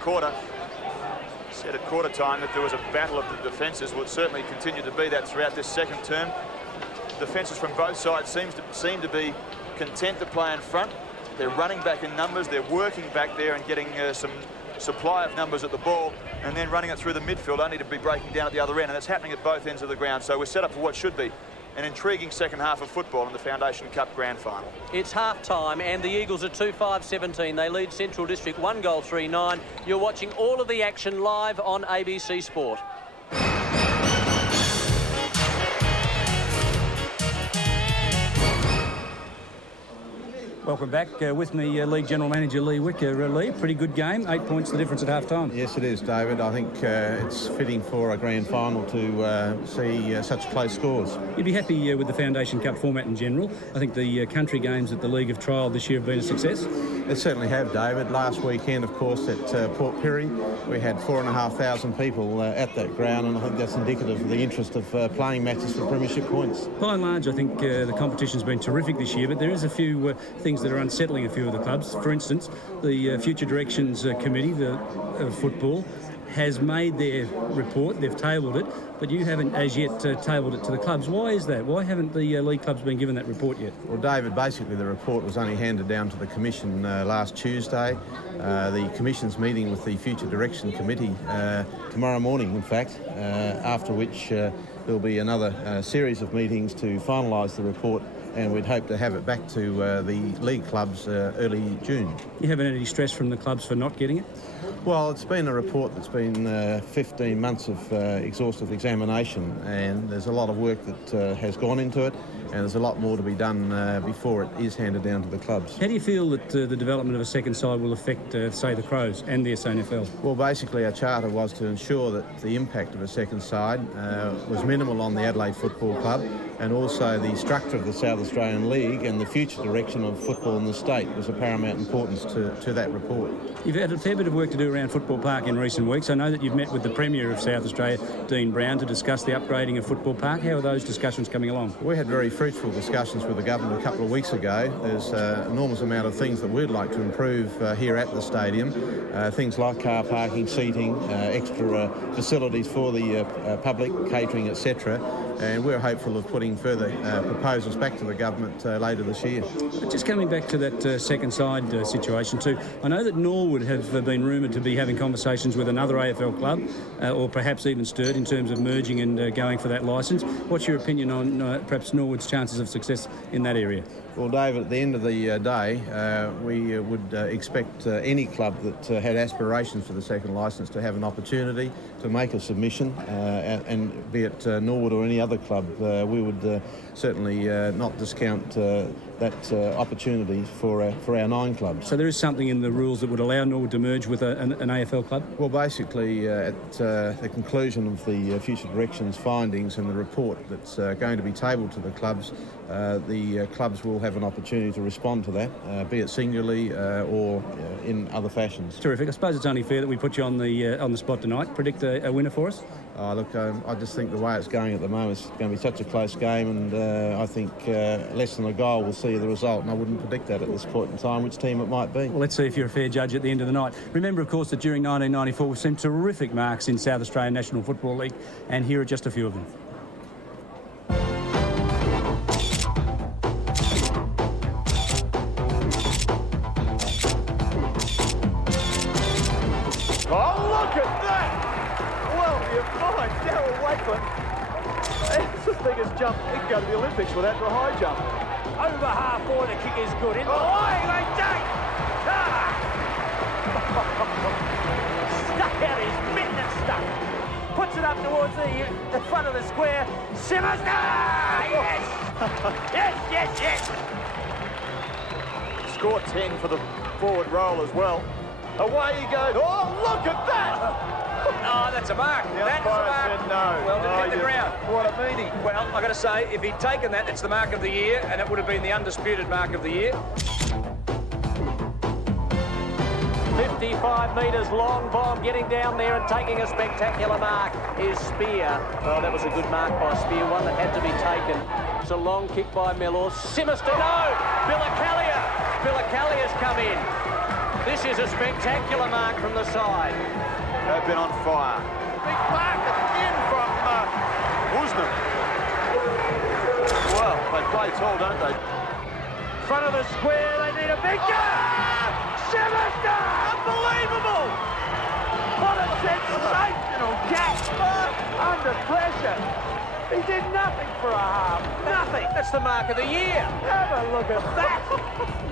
Quarter. Said at quarter time that there was a battle of the defences. Will certainly continue to be that throughout this second term. Defences from both sides seem to be content to play in front. They're running back in numbers. They're working back there and getting some supply of numbers at the ball, and then running it through the midfield, only to be breaking down at the other end. And it's happening at both ends of the ground. So we're set up for what should be an intriguing second half of football in the Foundation Cup Grand Final. It's half-time and the Eagles are 2-5-17. They lead Central District 1-3-9. You're watching all of the action live on ABC Sport. Welcome back. With me, League General Manager Lee Wicker. Lee, pretty good game. 8 points the difference at half-time. Yes, it is, David. I think it's fitting for a grand final to see such close scores. You'd be happy with the Foundation Cup format in general. I think the country games that the League have trialled this year have been a success. They certainly have, David. Last weekend, of course, at Port Pirie, we had 4,500 people at that ground, and I think that's indicative of the interest of playing matches for premiership points. By and large, I think the competition's been terrific this year, but there is a few things that are unsettling a few of the clubs. For instance, the Future Directions Committee, the football, has made their report. They've tabled it, but you haven't as yet tabled it to the clubs. Why is that? Why haven't the league clubs been given that report yet? Well, David, basically the report was only handed down to the Commission last Tuesday. The Commission's meeting with the Future Direction Committee tomorrow morning, in fact, after which there'll be another series of meetings to finalise the report, and we'd hope to have it back to the league clubs early June. You haven't had any stress from the clubs for not getting it? Well, it's been a report that's been 15 months of exhaustive examination, and there's a lot of work that has gone into it, and there's a lot more to be done before it is handed down to the clubs. How do you feel that the development of a second side will affect, say, the Crows and the SANFL? Well, basically our charter was to ensure that the impact of a second side was minimal on the Adelaide Football Club, and also the structure of the South Australian League and the future direction of football in the state was of paramount importance to that report. You've had a fair bit of work to do around Football Park in recent weeks. I know that you've met with the Premier of South Australia, Dean Brown, to discuss the upgrading of Football Park. How are those discussions coming along? We had very fruitful discussions with the government a couple of weeks ago. There's an enormous amount of things that we'd like to improve here at the stadium. Things like car parking, seating, extra facilities for the public, catering, etc. And we're hopeful of putting further proposals back to the government later this year. Just coming back to that second side situation too, I know that Norwood have been rumoured to be having conversations with another AFL club, or perhaps even Sturt, in terms of merging and going for that licence. What's your opinion on perhaps Norwood's chances of success in that area? Well, David, at the end of the day, we would expect any club that had aspirations for the second licence to have an opportunity to make a submission, and be it Norwood or any other club, we would certainly not discount that opportunity for our 9 clubs. So there is something in the rules that would allow Norwood to merge with an AFL club? Well, basically, at the conclusion of the Future Directions findings and the report that's going to be tabled to the clubs, the clubs will have an opportunity to respond to that, be it singularly or in other fashions. Terrific. I suppose it's only fair that we put you on the spot tonight. Predict a winner for us? Look, I just think the way it's going at the moment, it's going to be such a close game, and I think less than a goal will see the result, and I wouldn't predict that at this point in time, which team it might be. Well, let's see if you're a fair judge at the end of the night. Remember, of course, that during 1994 we've seen terrific marks in South Australian National Football League, and here are just a few of them. Oh, look at that! Well, you're fine, Darryl Wakeland. That's the biggest jump. He can go to the Olympics with that for a high jump. Over half forward, the kick is good. In the way, Jake! Stuck out his mitt and stuck. Puts it up towards the front of the square. Simmers! Yes! yes! Score 10 for the forward roll as well. Away he goes. Oh, look at that! Oh, that's a mark. The That's a umpire mark. said no. Well, to hit the ground. What a meaning. Well, I've got to say, if he'd taken that, it's the mark of the year, and it would have been the undisputed mark of the year. 55 metres long bomb, getting down there and taking a spectacular mark is Spear. Oh, that was a good mark by Spear, one that had to be taken. It's a long kick by Mellor. Simister, no! Billicallia's come in. This is a spectacular mark from the side. They've been on fire. Big mark again from Woosnam. Well, they play tall, don't they? Front of the square, they need a big goal! Schumacher! Unbelievable! What a sensational catch! Under pressure. He did nothing for a half. Nothing. That's the mark of the year. Have a look at that.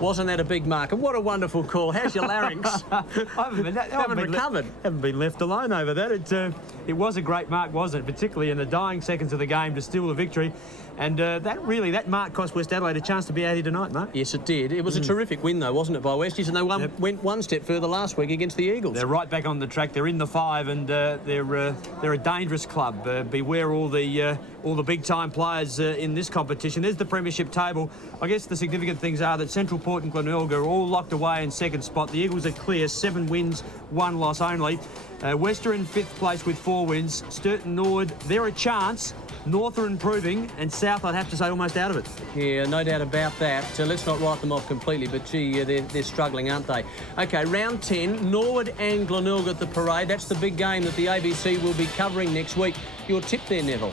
Wasn't that a big mark? And what a wonderful call. How's your larynx? I haven't recovered. Haven't been left alone over that. It was a great mark, wasn't it? Particularly in the dying seconds of the game to steal the victory. And that mark cost West Adelaide a chance to be out here tonight, Mark. Yes, it did. It was a terrific win, though, wasn't it, by Westies? And they went one step further last week against the Eagles. They're right back on the track. They're in the 5, and they're a dangerous club. Beware all the big-time players in this competition. There's the premiership table. I guess the significant things are that Central Port and Glenelg are all locked away in second spot. The Eagles are clear, 7 wins, 1 loss only. West are in 5th place with 4 wins. Sturt and Norwood, they're a chance. North are improving, and South, I'd have to say, almost out of it. Yeah, no doubt about that. Let's not write them off completely, but gee, they're struggling, aren't they? OK, round 10, Norwood and Glenelg at the parade. That's the big game that the ABC will be covering next week. Your tip there, Neville?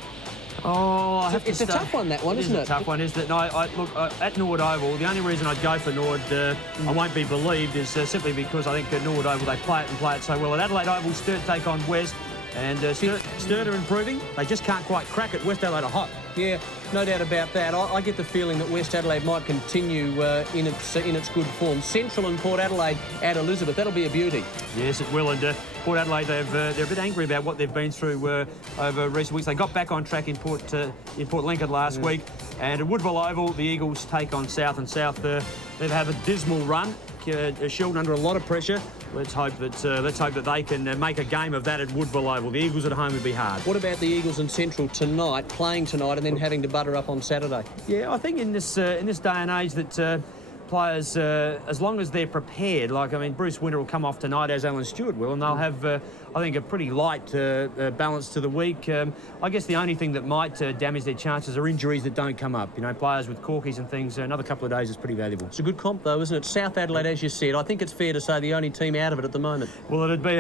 Oh, it's a tough one, that one, isn't it? It's a tough one, isn't it? No, look, at Norwood Oval, the only reason I'd go for Norwood, I won't be believed, is simply because I think at Norwood Oval they play it so well. At Adelaide Oval, Sturt take on West. And Sturt are improving. They just can't quite crack it. West Adelaide are hot. Yeah, no doubt about that. I get the feeling that West Adelaide might continue in its good form. Central and Port Adelaide at Elizabeth. That'll be a beauty. Yes, it will. And Port Adelaide, they're a bit angry about what they've been through over recent weeks. They got back on track in Port Lincoln last week. And at Woodville Oval, the Eagles take on South. And South, they've had a dismal run. Shielding under a lot of pressure. Let's hope that they can make a game of that at Woodville Oval. The Eagles at home would be hard. What about the Eagles and Central tonight, playing tonight and then having to butter up on Saturday? Yeah, I think in this day and age that players, as long as they're prepared, Bruce Winter will come off tonight, as Alan Stewart will, and they'll have, I think, a pretty light balance to the week. I guess the only thing that might damage their chances are injuries that don't come up. Players with corkies and things, another couple of days is pretty valuable. It's a good comp, though, isn't it? South Adelaide, as you said, I think it's fair to say the only team out of it at the moment. Well, it'd be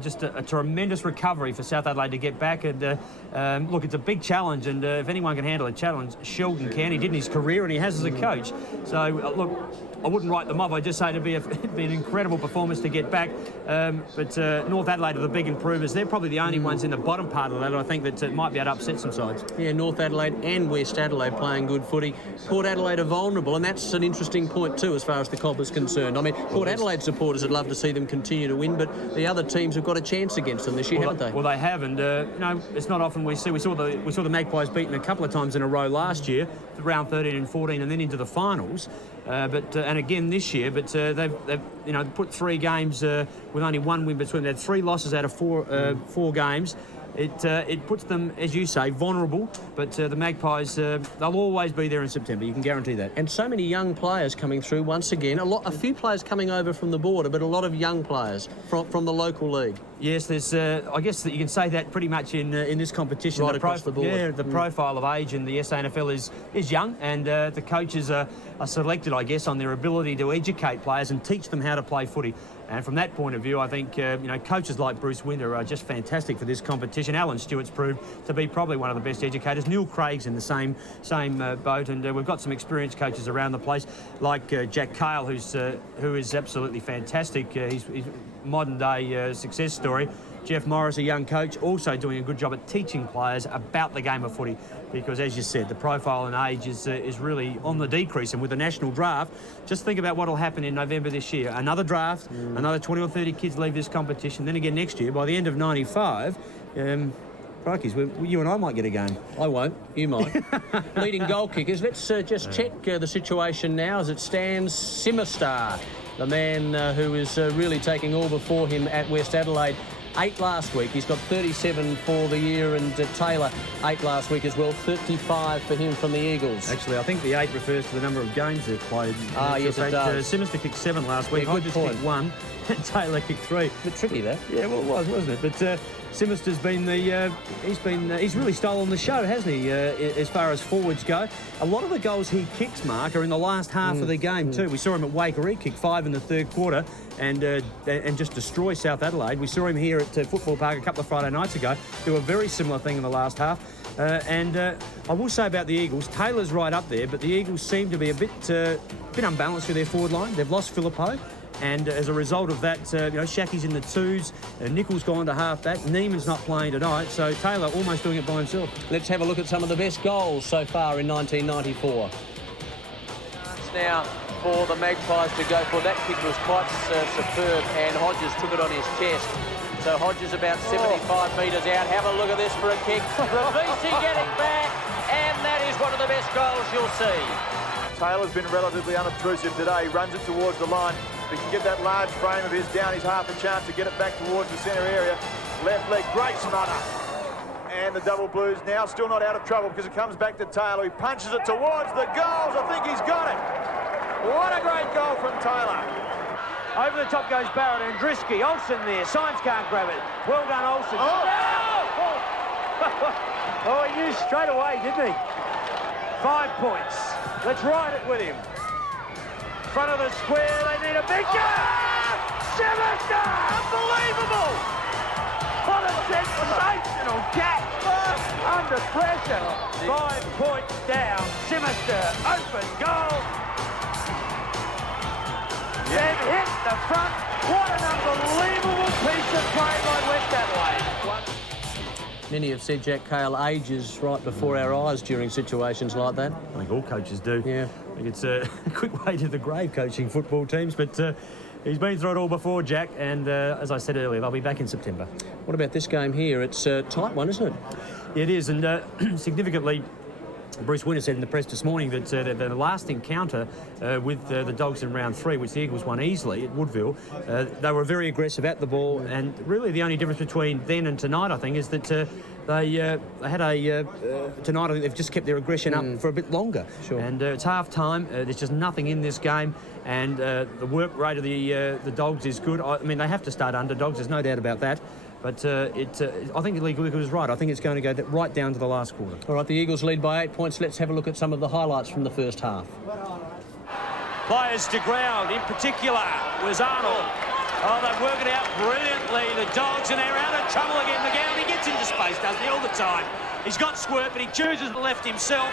just a tremendous recovery for South Adelaide to get back. And look, it's a big challenge, and if anyone can handle a challenge, Sheldon can. He did in his career, and he has as a coach. So, look, I wouldn't write them off. I'd just say it'd be an incredible performance to get back. But North Adelaide are the big improvers. They're probably the only ones in the bottom part of that, I think, that might be able to upset some sides. Yeah, North Adelaide and West Adelaide playing good footy. Port Adelaide are vulnerable, and that's an interesting point too as far as the comp is concerned. Port Adelaide supporters would love to see them continue to win, but the other teams have got a chance against them this year, haven't they? Well, they have, and it's not often we saw the Magpies beaten a couple of times in a row last year, round 13 and 14, and then into the finals. And again this year, but they've put 3 games with only 1 win between. They had 3 losses out of 4 games. It puts them, as you say, vulnerable, but the Magpies, they'll always be there in September, you can guarantee that. And so many young players coming through once again. A few players coming over from the border, but a lot of young players from the local league. Yes, there's. I guess that you can say that pretty much in this competition. Right across the board. Yeah, the profile of age in the SANFL is young, and the coaches are selected, I guess, on their ability to educate players and teach them how to play footy. And from that point of view, I think coaches like Bruce Winter are just fantastic for this competition. Alan Stewart's proved to be probably one of the best educators. Neil Craig's in the same boat, and we've got some experienced coaches around the place, like Jack Cale, who is absolutely fantastic. He's modern day success story. Jeff Morris, a young coach, also doing a good job at teaching players about the game of footy, because, as you said, the profile and age is really on the decrease. And with the national draft, just think about what will happen in November this year. Another draft, another 20 or 30 kids leave this competition. Then again next year, by the end of 95, crikeys, you and I might get a game. I won't. You might. Leading goal kickers. Let's just check the situation now as it stands. Simistar, the man who is really taking all before him at West Adelaide. 8 last week. He's got 37 for the year, and Taylor 8 last week as well. 35 for him from the Eagles. Actually, I think the 8 refers to the number of games they've played. Yes, it does. Simister kicked 7 last week. Yeah, good Hodges point. kicked 1, and Taylor kicked 3. A bit tricky, that. Yeah, well, it was, wasn't it? But Simister's been he's really stolen the show, hasn't he? As far as forwards go, a lot of the goals he kicks, Mark, are in the last half of the game too. We saw him at Waker. He kicked 5 in the third quarter and just destroy South Adelaide. We saw him here at Football Park a couple of Friday nights ago do a very similar thing in the last half. I will say about the Eagles, Taylor's right up there, but the Eagles seem to be a bit unbalanced with their forward line. They've lost Philippou. And as a result of that, Shaky's in the 2s, Nichols gone to half-back, Neiman's not playing tonight, so Taylor almost doing it by himself. Let's have a look at some of the best goals so far in 1994. It's now for the Magpies to go for. That kick was quite superb, and Hodges took it on his chest. So Hodges about 75 metres out. Have a look at this for a kick. Ravisi getting back, and that is one of the best goals you'll see. Taylor's been relatively unobtrusive today. He runs it towards the line. If he can get that large frame of his down, he's half a chance to get it back towards the centre area. Left leg, great smother. And the double blues now still not out of trouble because it comes back to Taylor. He punches it towards the goals. I think he's got it. What a great goal from Taylor. Over the top goes Barrett and Drisky. Olsen there. Symes can't grab it. Well done, Olsen. Oh. No! Oh, he knew straight away, didn't he? 5 points. Let's ride it with him. Front of the square, they need a big goal! Simister! Unbelievable! What a sensational catch! Under pressure. 5 points down. Simister, open goal. They've hit the front. What an unbelievable piece of play by West Adelaide. Many have said Jack Cale ages right before our eyes during situations like that. I think all coaches do. Yeah. I think it's a quick way to the grave coaching football teams, but he's been through it all before, Jack, and as I said earlier, they'll be back in September. What about this game here? It's a tight one, isn't it? It is, and significantly, Bruce Winter said in the press this morning that the last encounter with the Dogs in round 3, which the Eagles won easily at Woodville, they were very aggressive at the ball, and really the only difference between then and tonight, I think, is that they had tonight I think they've just kept their aggression up for a bit longer. Sure. And it's half time. There's just nothing in this game, and the work rate of the Dogs is good. I mean, they have to start underdogs. There's no doubt about that. But I think the league was right. I think it's going to go right down to the last quarter. All right, the Eagles lead by 8 points. Let's have a look at some of the highlights from the first half. Players to ground, in particular, was Arnold. Oh, they work it out brilliantly, the Dogs, and they're out of trouble again. McGowan, he gets into space, doesn't he, all the time. He's got squirt, but he chooses the left himself.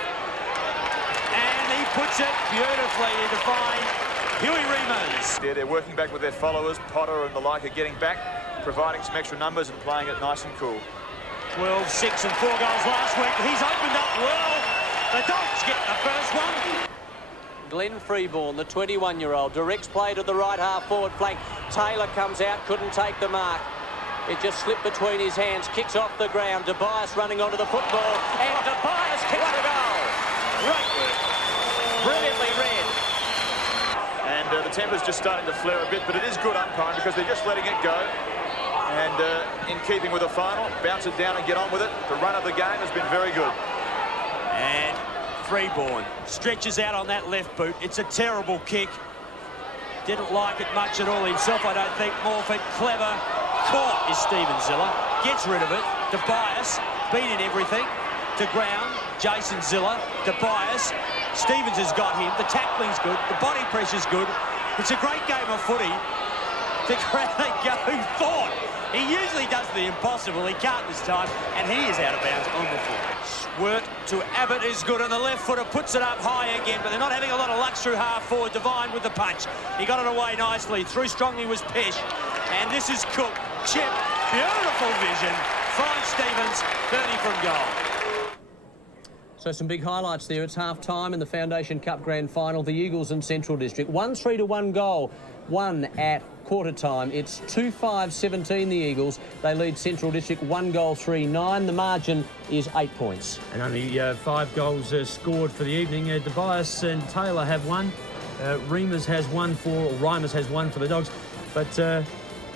And he puts it beautifully to find Huey Remus. Yeah, they're working back with their followers. Potter and the like are getting back, providing some extra numbers and playing it nice and cool. 12, 6 and 4 goals last week. He's opened up well. The Dogs get the first one. Glenn Freeborn, the 21-year-old, directs play to the right half forward flank. Taylor comes out, couldn't take the mark. It just slipped between his hands, kicks off the ground. Tobias running onto the football, and Tobias kicks the goal. Great work. Brilliantly read. And the temper's just starting to flare a bit, but it is good umpiring because they're just letting it go. And in keeping with the final, bounce it down and get on with it. The run of the game has been very good. And Freeborn stretches out on that left boot. It's a terrible kick. Didn't like it much at all himself, I don't think. Morford, clever. Caught is Steven Ziller. Gets rid of it. Tobias, beating everything. To ground, Jason Ziller. Tobias. Stevens has got him. The tackling's good. The body pressure's good. It's a great game of footy. To ground they go. Who thought? He usually does the impossible. He can't this time, and he is out of bounds on the foot. Squirt to Abbott is good, and the left footer puts it up high again, but they're not having a lot of luck through half forward. Devine with the punch. He got it away nicely. Through strongly was Pesh, and this is Cook. Chip, beautiful vision. Fine Stevens, 30 from goal. So some big highlights there. It's half-time in the Foundation Cup Grand Final. The Eagles and Central District. 1-3 to 1 goal. One at quarter time. It's 2-5-17 the Eagles. They lead Central District 1 goal 3-9. The margin is 8 points. And only 5 goals scored for the evening. Tobias and Taylor have one. Reimers has one for the Dogs. But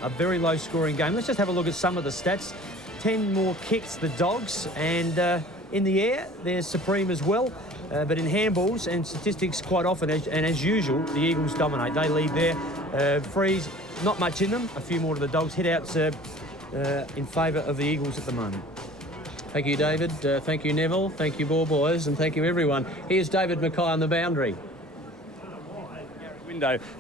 a very low-scoring game. Let's just have a look at some of the stats. 10 more kicks, the Dogs, and in the air, they're supreme as well. But in handballs and statistics, quite often, and as usual, the Eagles dominate. They lead there. Frees, not much in them. A few more to the Dogs. Hit-outs in favour of the Eagles at the moment. Thank you, David. Thank you, Neville. Thank you, Ball Boys, and thank you, everyone. Here's David Mackay on the boundary.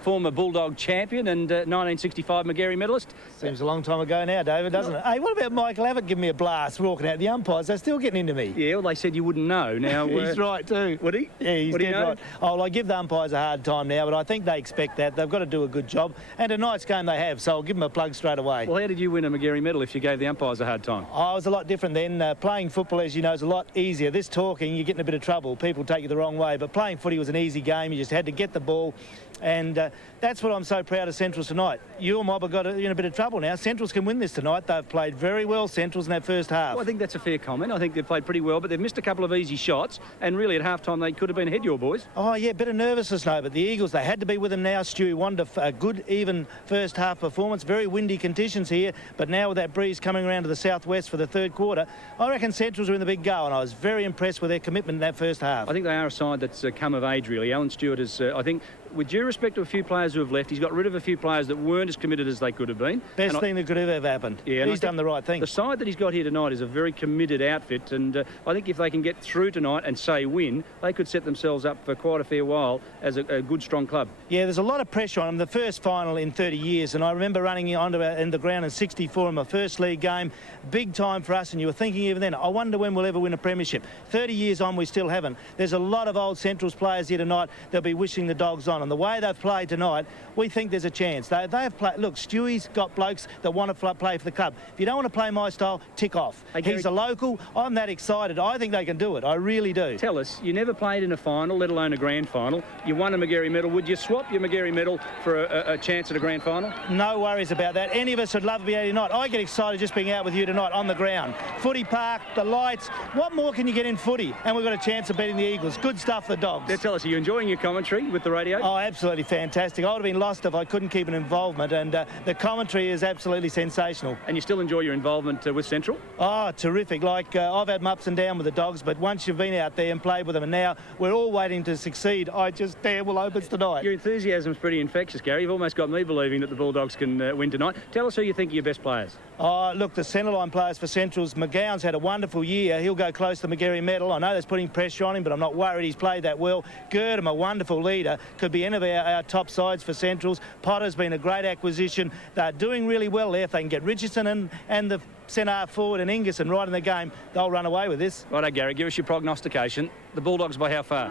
Former Bulldog champion and 1965 Magarey medalist. Seems a long time ago now, David, doesn't it? Hey, what about Michael Abbott giving me a blast walking out the umpires? They're still getting into me. Yeah, well, they said you wouldn't know. Now He's right too. Would he? Yeah, he's dead right. Oh, well, I give the umpires a hard time now, but I think they expect that. They've got to do a good job. And tonight's game they have, so I'll give them a plug straight away. Well, how did you win a Magarey medal if you gave the umpires a hard time? Oh, it was a lot different then. Playing football, as you know, is a lot easier. This talking, you get in a bit of trouble. People take you the wrong way. But playing footy was an easy game. You just had to get the ball. And that's what I'm so proud of Centrals tonight. Your mob have got in a bit of trouble now. Centrals can win this tonight. They've played very well, Centrals, in that first half. Well, I think that's a fair comment. I think they've played pretty well, but they've missed a couple of easy shots. And really, at half-time, they could have been ahead, your boys. Oh, yeah, bit of nervousness now. But the Eagles, they had to be with them now. Stewie wanted a good, even first half performance. Very windy conditions here. But now with that breeze coming around to the southwest for the third quarter, I reckon Centrals are in the big go. And I was very impressed with their commitment in that first half. I think they are a side that's come of age, really. Alan Stewart is, I think, with due respect to a few players who have left, he's got rid of a few players that weren't as committed as they could have been. Best thing that could have ever happened. Yeah, he's done the right thing. The side that he's got here tonight is a very committed outfit, and I think if they can get through tonight and say win, they could set themselves up for quite a fair while as a good, strong club. Yeah, there's a lot of pressure on them. The first final in 30 years, and I remember running in the ground in '64 in my first league game. Big time for us, and you were thinking even then, I wonder when we'll ever win a premiership. 30 years on, we still haven't. There's a lot of old Centrals players here tonight they'll be wishing the Dogs on, and the way they've played tonight, we think there's a chance. They have played. Look, Stewie's got blokes that want to play for the club. If you don't want to play my style, tick off. Hey, Gary, he's a local. I'm that excited. I think they can do it. I really do. Tell us, you never played in a final, let alone a grand final. You won a Magarey medal. Would you swap your Magarey medal for a chance at a grand final? No worries about that. Any of us would love to be out here tonight. I get excited just being out with you tonight on the ground. Footy park, the lights. What more can you get in footy? And we've got a chance of beating the Eagles. Good stuff for Dogs. Now tell us, are you enjoying your commentary with the radio? Oh, absolutely fantastic. I would have been lost if I couldn't keep an involvement, and the commentary is absolutely sensational. And you still enjoy your involvement with Central? Oh, terrific. Like, I've had my ups and downs with the Dogs, but once you've been out there and played with them, and now we're all waiting to succeed, I just damn well opens tonight. Your enthusiasm's pretty infectious, Gary. You've almost got me believing that the Bulldogs can win tonight. Tell us who you think are your best players. Oh, look, the centreline players for Centrals. McGowan's had a wonderful year. He'll go close to the Magarey medal. I know that's putting pressure on him, but I'm not worried. He's played that well. Girdham, a wonderful leader, could be any of our top sides for Centrals. Potter's been a great acquisition. They're doing really well there. If they can get Richardson and the centre forward and Ingerson right in the game, they'll run away with this. Righto, Gary, give us your prognostication. The Bulldogs by how far?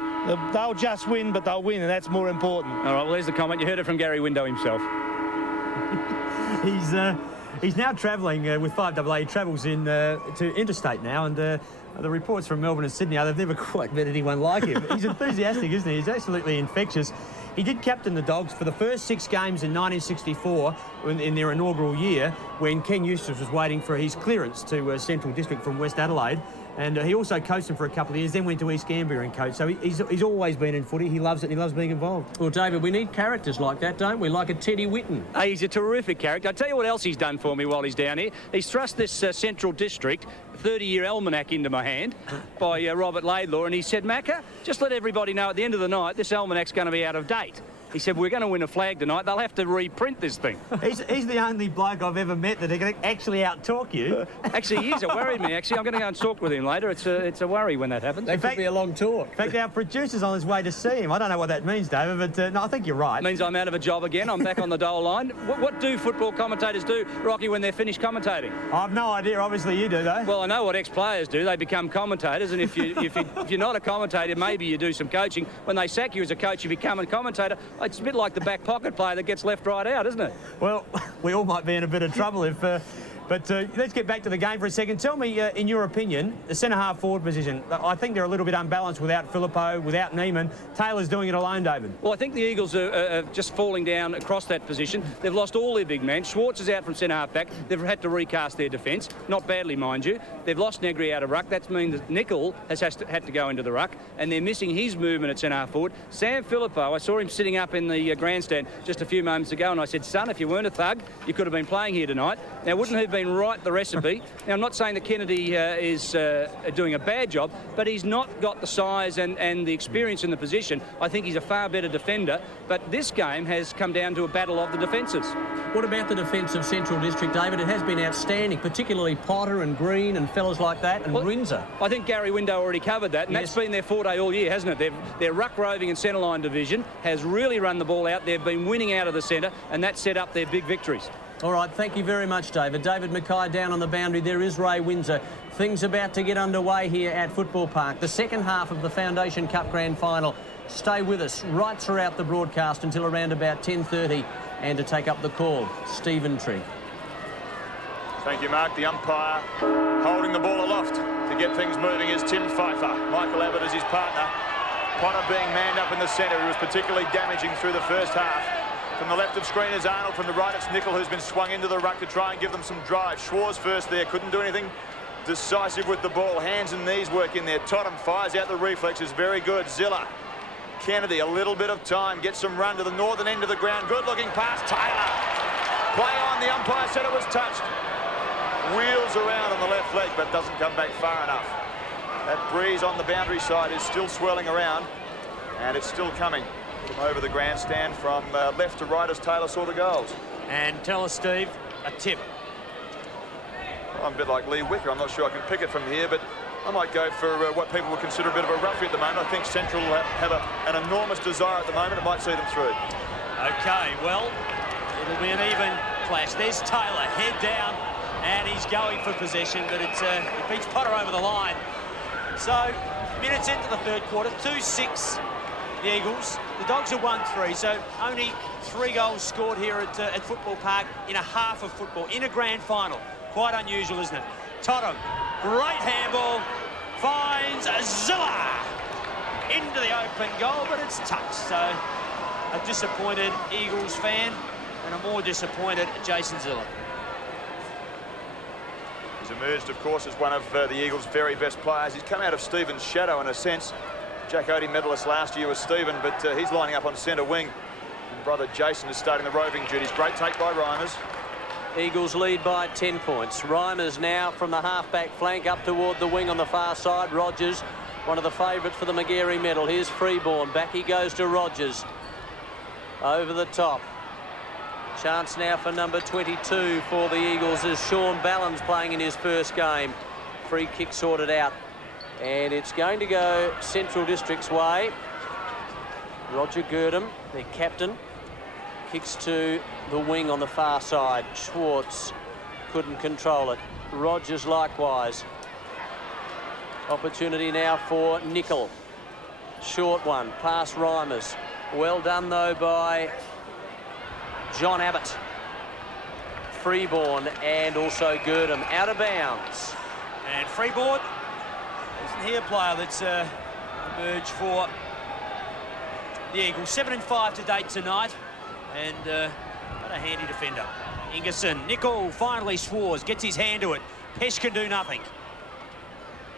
They'll just win, but they'll win, and that's more important. All right, well, there's the comment. You heard it from Gary Window himself. He's now travelling with 5AA. He travels in to interstate now, and the reports from Melbourne and Sydney are they've never quite met anyone like him. He's enthusiastic, isn't he? He's absolutely infectious. He did captain the Dogs for the first 6 games in 1964 in their inaugural year when Ken Eustace was waiting for his clearance to Central District from West Adelaide. And he also coached them for a couple of years, then went to East Canberra and coached. So he's always been in footy. He loves it and he loves being involved. Well, David, we need characters like that, don't we? Like a Teddy Whitten. Hey, he's a terrific character. I'll tell you what else he's done for me while he's down here. He's thrust this Central District 30-year almanac into my hand by Robert Laidlaw, and he said, Macca, just let everybody know at the end of the night this almanac's going to be out of date. He said, we're going to win a flag tonight. They'll have to reprint this thing. He's the only bloke I've ever met that can actually out-talk you. Actually, he is. It worried me, actually. I'm going to go and talk with him later. It's a worry when that happens. That could be a long talk. In fact, our producer's on his way to see him. I don't know what that means, David, but no, I think you're right. It means I'm out of a job again. I'm back on the dole line. What do football commentators do, Rocky, when they're finished commentating? I've no idea. Obviously, you do, though. Well, I know what ex-players do. They become commentators, and if you're not a commentator, maybe you do some coaching. When they sack you as a coach, you become a commentator. It's a bit like the back pocket player that gets left right out, isn't it? Well, we all might be in a bit of trouble if But let's get back to the game for a second. Tell me, in your opinion, the centre-half forward position. I think they're a little bit unbalanced without Filippo, without Neiman. Taylor's doing it alone, David. Well, I think the Eagles are just falling down across that position. They've lost all their big men. Schwartz is out from centre-half back. They've had to recast their defence. Not badly, mind you. They've lost Negri out of ruck. That means that Nicol had to go into the ruck, and they're missing his movement at centre-half forward. Sam Filippo, I saw him sitting up in the grandstand just a few moments ago, and I said, son, if you weren't a thug, you could have been playing here tonight. Now, wouldn't he have been right, the recipe? Now, I'm not saying that Kennedy is doing a bad job, but he's not got the size and the experience in the position. I think he's a far better defender, but this game has come down to a battle of the defences. What about the defence of Central District, David? It has been outstanding, particularly Potter and Green and fellas like that, and Windsor. I think Gary Window already covered that, and yes, that's been their forte all year, hasn't it? Their ruck roving and centre line division has really run the ball out. They've been winning out of the centre, and that set up their big victories. All right, thank you very much, David. David Mackay down on the boundary. There is Ray Windsor. Things about to get underway here at Football Park. The second half of the Foundation Cup Grand Final. Stay with us right throughout the broadcast until around about 10:30. And to take up the call, Stephen Trigg. Thank you, Mark. The umpire holding the ball aloft to get things moving is Tim Pfeiffer. Michael Abbott is his partner. Potter being manned up in the centre. He was particularly damaging through the first half. From the left of screen is Arnold. From the right it's Nicol, who's been swung into the ruck to try and give them some drive. Schwarz first there, couldn't do anything. Decisive with the ball. Hands and knees work in there. Tottenham fires out the reflexes. Very good. Zilla. Kennedy, a little bit of time. Gets some run to the northern end of the ground. Good looking pass. Taylor. Play on. The umpire said it was touched. Wheels around on the left leg, but doesn't come back far enough. That breeze on the boundary side is still swirling around, and it's still coming from over the grandstand from left to right as Taylor saw the goals. And tell us, Steve, a tip. Well, I'm a bit like Lee Wicker. I'm not sure I can pick it from here, but I might go for what people would consider a bit of a roughie at the moment. I think Central have an enormous desire at the moment. It might see them through. OK, well, it'll be an even clash. There's Taylor, head down, and he's going for possession, but it beats Potter over the line. So, minutes into the third quarter, 2-6, the Eagles. The Dogs are 1-3, so only 3 goals scored here at Football Park in a half of football, in a grand final. Quite unusual, isn't it? Tottenham, great handball, finds Zilla into the open goal, but it's touched. So, a disappointed Eagles fan and a more disappointed Jason Zilla. He's emerged, of course, as one of the Eagles' very best players. He's come out of Stephen's shadow, in a sense. Jack Odie medalist last year was Stephen, but he's lining up on centre wing. And brother Jason is starting the roving duties. Great take by Reimers. Eagles lead by 10 points. Reimers now from the half-back flank up toward the wing on the far side. Rogers, one of the favourites for the Magarey medal. Here's Freeborn. Back he goes to Rogers. Over the top. Chance now for number 22 for the Eagles as Sean Ballin's playing in his first game. Free kick sorted out. And it's going to go Central District's way. Roger Girdham, their captain, kicks to the wing on the far side. Schwartz couldn't control it. Rogers likewise. Opportunity now for Nicol. Short one, past Reimers. Well done though by John Abbott. Freeborn and also Girdham out of bounds. And Freeborn, isn't he a player that's emerged for the Eagles? 7-5 to date tonight, and what a handy defender. Ingerson, Nicol finally Schwarz, gets his hand to it. Pesh can do nothing.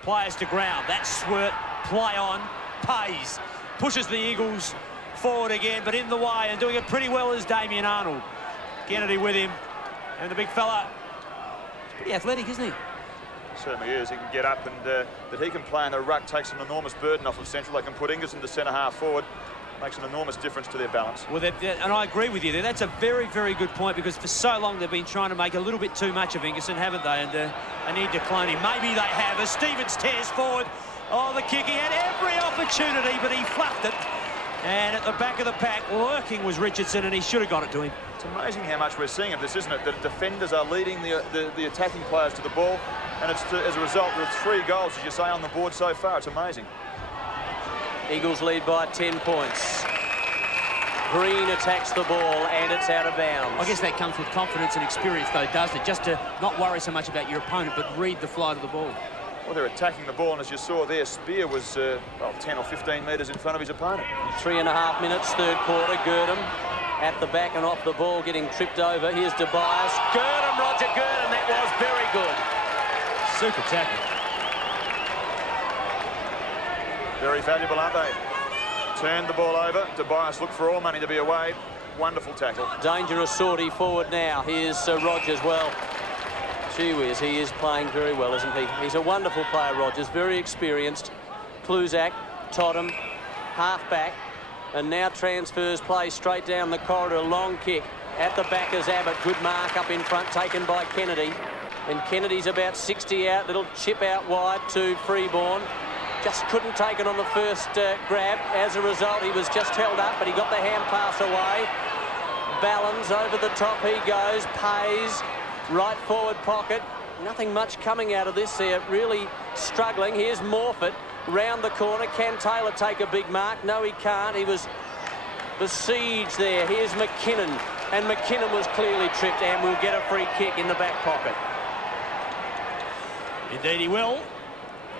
Players to ground, that swirt, play on, pays. Pushes the Eagles forward again, but in the way, and doing it pretty well is Damien Arnold. Kennedy with him, and the big fella, he's pretty athletic, isn't he? Certainly is. He can get up, and that he can play in the ruck takes an enormous burden off of Central. They can put Ingerson to centre half forward. Makes an enormous difference to their balance. Well, and I agree with you there. That's a very, very good point, because for so long they've been trying to make a little bit too much of Ingerson, haven't they? And they need to clone him. Maybe they have. As Stevens tears forward. Oh, the kick. He had every opportunity, but he fluffed it. And at the back of the pack, lurking was Richardson, and he should have got it to him. It's amazing how much we're seeing of this, isn't it? That defenders are leading the attacking players to the ball, and it's as a result of 3 goals, as you say, on the board so far. It's amazing. Eagles lead by 10 points. Green attacks the ball and it's out of bounds. I guess that comes with confidence and experience, though, doesn't it? Just to not worry so much about your opponent, but read the flight of the ball. Well, they're attacking the ball, and as you saw there, Spear was 10 or 15 metres in front of his opponent. 3.5 minutes, third quarter. Girdham at the back and off the ball, getting tripped over. Here's Tobias. Girdham, Roger Girdham. That was very good. Super tackle. Very valuable, aren't they? Turned the ball over. Tobias looked for all money to be away. Wonderful tackle. Dangerous sortie forward now. Here's Rogers. Well, gee whiz, he is playing very well, isn't he? He's a wonderful player, Rogers, very experienced. Cluzak, Totham, half-back, and now transfers play straight down the corridor. Long kick at the back is Abbott. Good mark up in front, taken by Kennedy. And Kennedy's about 60 out, little chip out wide to Freeborn. Just couldn't take it on the first grab. As a result, he was just held up, but he got the hand pass away. Ballins over the top he goes, pays. Right forward pocket. Nothing much coming out of this. They're really struggling. Here's Morfitt round the corner. Can Taylor take a big mark? No, he can't. He was besieged there. Here's McKinnon. And McKinnon was clearly tripped and will get a free kick in the back pocket. Indeed he will.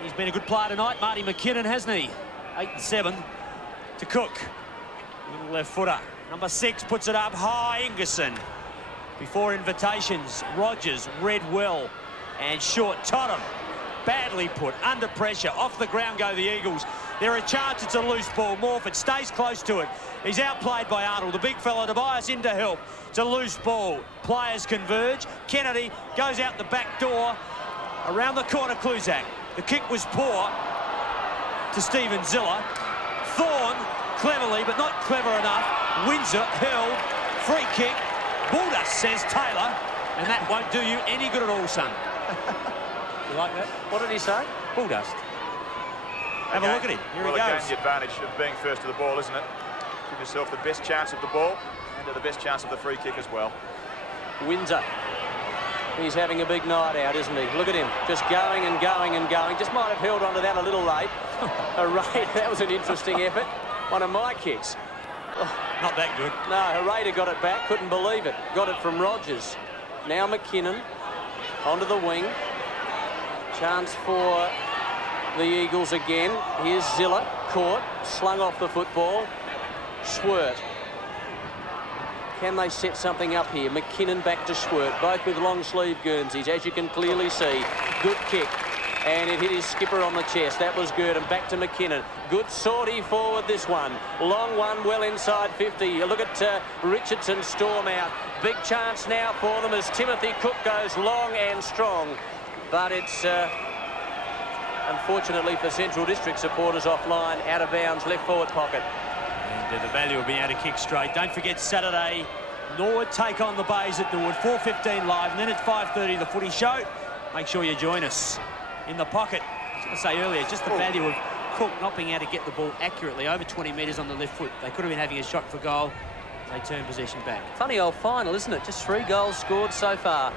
He's been a good player tonight, Marty McKinnon, hasn't he? 8-7 to Cook. Little left footer. Number 6 puts it up high. Ingerson. Before invitations, Rogers read well and short. Totham, badly put, under pressure, off the ground go the Eagles. There are a chance it's a loose ball. Morfitt stays close to it. He's outplayed by Arnold. The big fella Tobias in to help. It's a loose ball. Players converge. Kennedy goes out the back door. Around the corner, Cluzak. The kick was poor to Stephen Ziller. Thorne, cleverly, but not clever enough. Windsor held. Free kick. Bulldust, says Taylor, and that won't do you any good at all, son. You like that? What did he say? Bulldust. Have a look at him. Here he goes. Again, the advantage of being first to the ball, isn't it? Give yourself the best chance of the ball and the best chance of the free kick as well. Windsor. He's having a big night out, isn't he? Look at him, just going and going and going. Just might have held onto that a little late. That was an interesting effort. One of my kicks. Not that good. No, Herrera got it back, couldn't believe it. Got it from Rogers. Now McKinnon onto the wing. Chance for the Eagles again. Here's Ziller, caught, slung off the football. Schwert. Can they set something up here? McKinnon back to Schwert, both with long sleeve Guernseys, as you can clearly see. Good kick. And it hit his skipper on the chest. That was good. And back to McKinnon. Good sortie forward, this one. Long one, well inside 50. You look at Richardson storm out. Big chance now for them as Timothy Cook goes long and strong. But it's, unfortunately for Central District supporters, offline, out of bounds, left forward pocket. And the value of being able to kick straight. Don't forget Saturday, Norwood take on the Bays at Norwood. 4:15 live, and then at 5:30 the footy show. Make sure you join us. In the pocket, I was going to say earlier, just the value of Cook not being able to get the ball accurately over 20 metres on the left foot. They could have been having a shot for goal. They turn possession back. Funny old final, isn't it? Just 3 goals scored so far.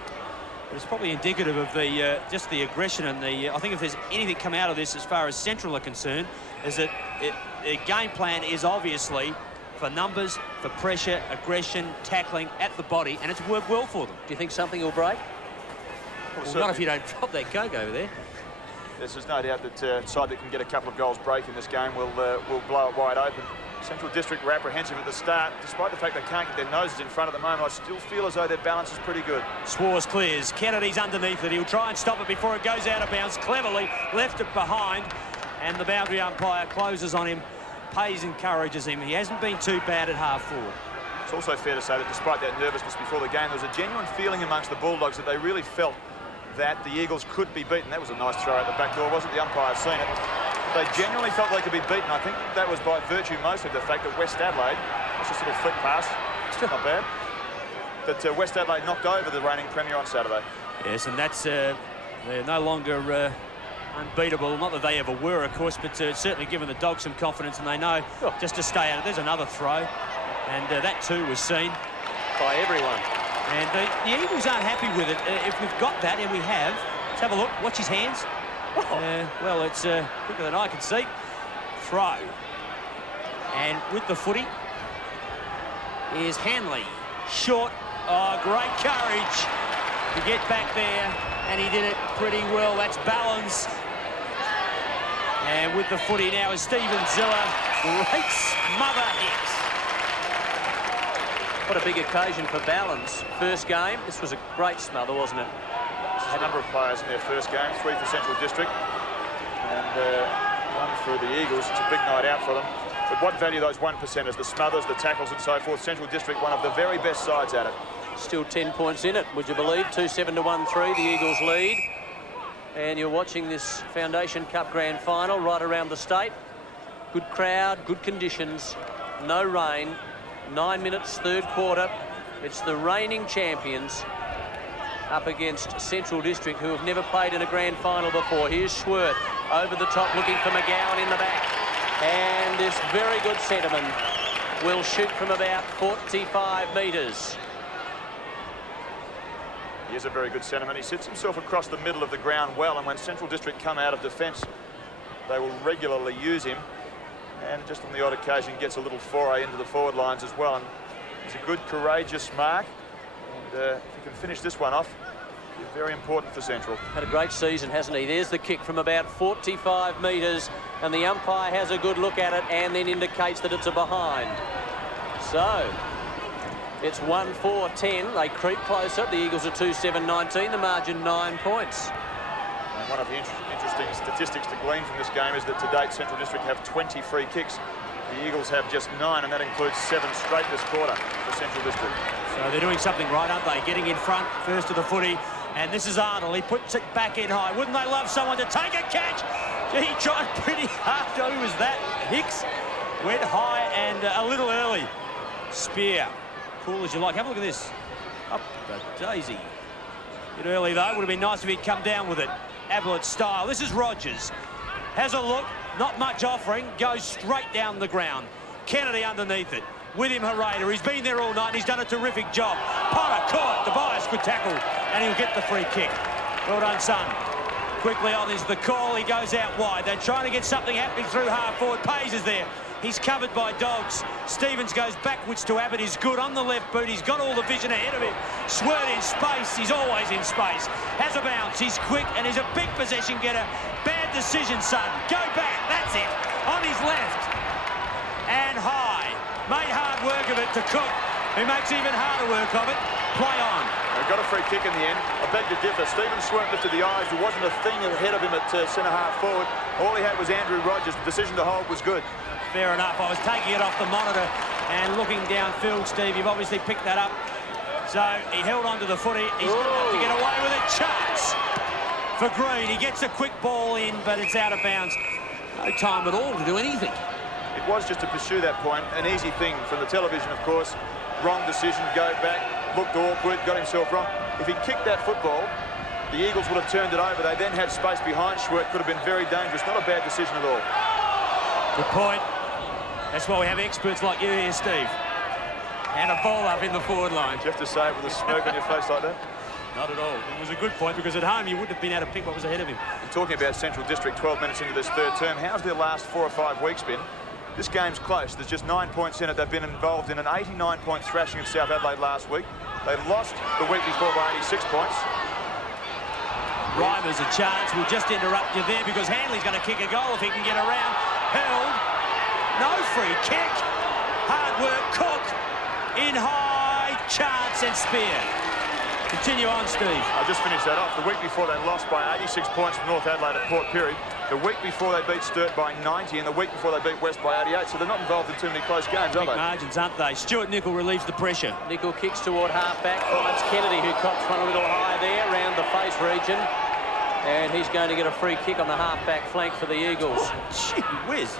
But it's probably indicative of the just the aggression and the. I think if there's anything come out of this as far as Central are concerned, is that the game plan is obviously for numbers, for pressure, aggression, tackling at the body, and it's worked well for them. Do you think something will break? Well, not if you don't drop that coke over there. There's no doubt that side that can get a couple of goals break in this game will blow it wide open. Central District were apprehensive at the start. Despite the fact they can't get their noses in front at the moment, I still feel as though their balance is pretty good. Swars clears. Kennedy's underneath it. He'll try and stop it before it goes out of bounds. Cleverly left it behind. And the boundary umpire closes on him. Pays encourages him. He hasn't been too bad at half forward. It's also fair to say that despite that nervousness before the game, there was a genuine feeling amongst the Bulldogs that they really felt that the Eagles could be beaten. That was a nice throw at the back door, wasn't the umpire seen it? They genuinely felt they could be beaten. I think that was by virtue mostly of the fact that West Adelaide, that's just a little flick pass, not bad, that West Adelaide knocked over the reigning premier on Saturday. Yes, and that's, they're no longer unbeatable. Not that they ever were, of course, but certainly given the Dogs some confidence, and they know just to stay out. There's another throw, and that too was seen by everyone. And the Eagles aren't happy with it. If we've got that, and we have, let's have a look. Watch his hands. Well, it's quicker than I can see. Throw. And with the footy, is Hanley. Short. Oh, great courage to get back there, and he did it pretty well. That's Ballins. And with the footy now is Stephen Ziller. Great smother hit. What a big occasion for Ballins. First game, this was a great smother, wasn't it? A number of players in their first game, 3 for Central District and 1 for the Eagles. It's a big night out for them. But what value those 1%ers, the smothers, the tackles and so forth. Central District, one of the very best sides at it. Still 10 points in it, would you believe? 2-7 to 1-3, the Eagles lead. And you're watching this Foundation Cup Grand Final right around the state. Good crowd, good conditions, no rain. 9 minutes, third quarter. It's the reigning champions up against Central District, who have never played in a grand final before. Here's Schwerth over the top, looking for McGowan in the back. And this very good centreman will shoot from about 45 metres. He is a very good centreman. He sits himself across the middle of the ground well, and when Central District come out of defence, they will regularly use him. And just on the odd occasion gets a little foray into the forward lines as well. And he's a good, courageous mark. And if he can finish this one off, it'll be very important for Central. Had a great season, hasn't he? There's the kick from about 45 metres, and the umpire has a good look at it and then indicates that it's a behind. So it's 1-4-10. They creep closer. The Eagles are 2-7-19. The margin 9 points. And one of the interesting statistics to glean from this game is that to date Central District have 20 free kicks. The Eagles have just 9, and that includes 7 straight this quarter for Central District. So they're doing something right, aren't they? Getting in front, first to the footy. And this is Arnold. He puts it back in high. Wouldn't they love someone to take a catch? He tried pretty hard. Who was that? Hicks went high and a little early. Spear. Cool as you like. Have a look at this. Up the daisy. Bit early, though. Would have been nice if he'd come down with it. Ablett style. This is Rogers. Has a look. Not much offering. Goes straight down the ground. Kennedy underneath it. With him, Herrera. He's been there all night and he's done a terrific job. Potter caught. Tobias good tackle. And he'll get the free kick. Well done, son. Quickly on is the call. He goes out wide. They're trying to get something happening through half forward. Pays is there. He's covered by Dogs. Stevens goes backwards to Abbott. He's good on the left boot. He's got all the vision ahead of him. Swert in space. He's always in space. Has a bounce. He's quick and he's a big possession getter. Bad decision, son. Go back. That's it. On his left. And high. Made hard work of it to Cook. He makes even harder work of it. Play on. They got a free kick in the end. I beg to differ. Stephen Swert lifted the eyes. There wasn't a thing ahead of him at centre-half forward. All he had was Andrew Rogers. The decision to hold was good. Fair enough. I was taking it off the monitor and looking downfield, Steve. You've obviously picked that up. So he held on to the footy. He's good enough to get away with a chance for Green. He gets a quick ball in, but it's out of bounds. No time at all to do anything. It was just to pursue that point. An easy thing from the television, of course. Wrong decision, go back, looked awkward, got himself wrong. If he'd kicked that football, the Eagles would have turned it over. They then had space behind Schwerth. Could have been very dangerous. Not a bad decision at all. Good point. That's why we have experts like you here, Steve. And a ball up in the forward line. Do you have to say it with a smirk on your face like that? Not at all. It was a good point because at home you wouldn't have been able to pick what was ahead of him. And talking about Central District 12 minutes into this third term, how's their last 4 or 5 weeks been? This game's close. There's just 9 points in it. They've been involved in an 89-point thrashing of South Adelaide last week. They lost the week before by 86 points. Reimer's a chance. We'll just interrupt you there because Hanley's going to kick a goal if he can get around. Held. No free kick. Hard work. Cook. In high. Chance and Spear. Continue on, Steve. I'll just finish that off. The week before they lost by 86 points to North Adelaide at Port Pirie. The week before they beat Sturt by 90, and the week before they beat West by 88. So they're not involved in too many close games, are Big they? margins, aren't they? Stuart Nicol relieves the pressure. Nicol kicks toward half-back. Finds Kennedy, who cops one a little high there around the face region. And he's going to get a free kick on the half-back flank for the Eagles. Oh, gee whiz.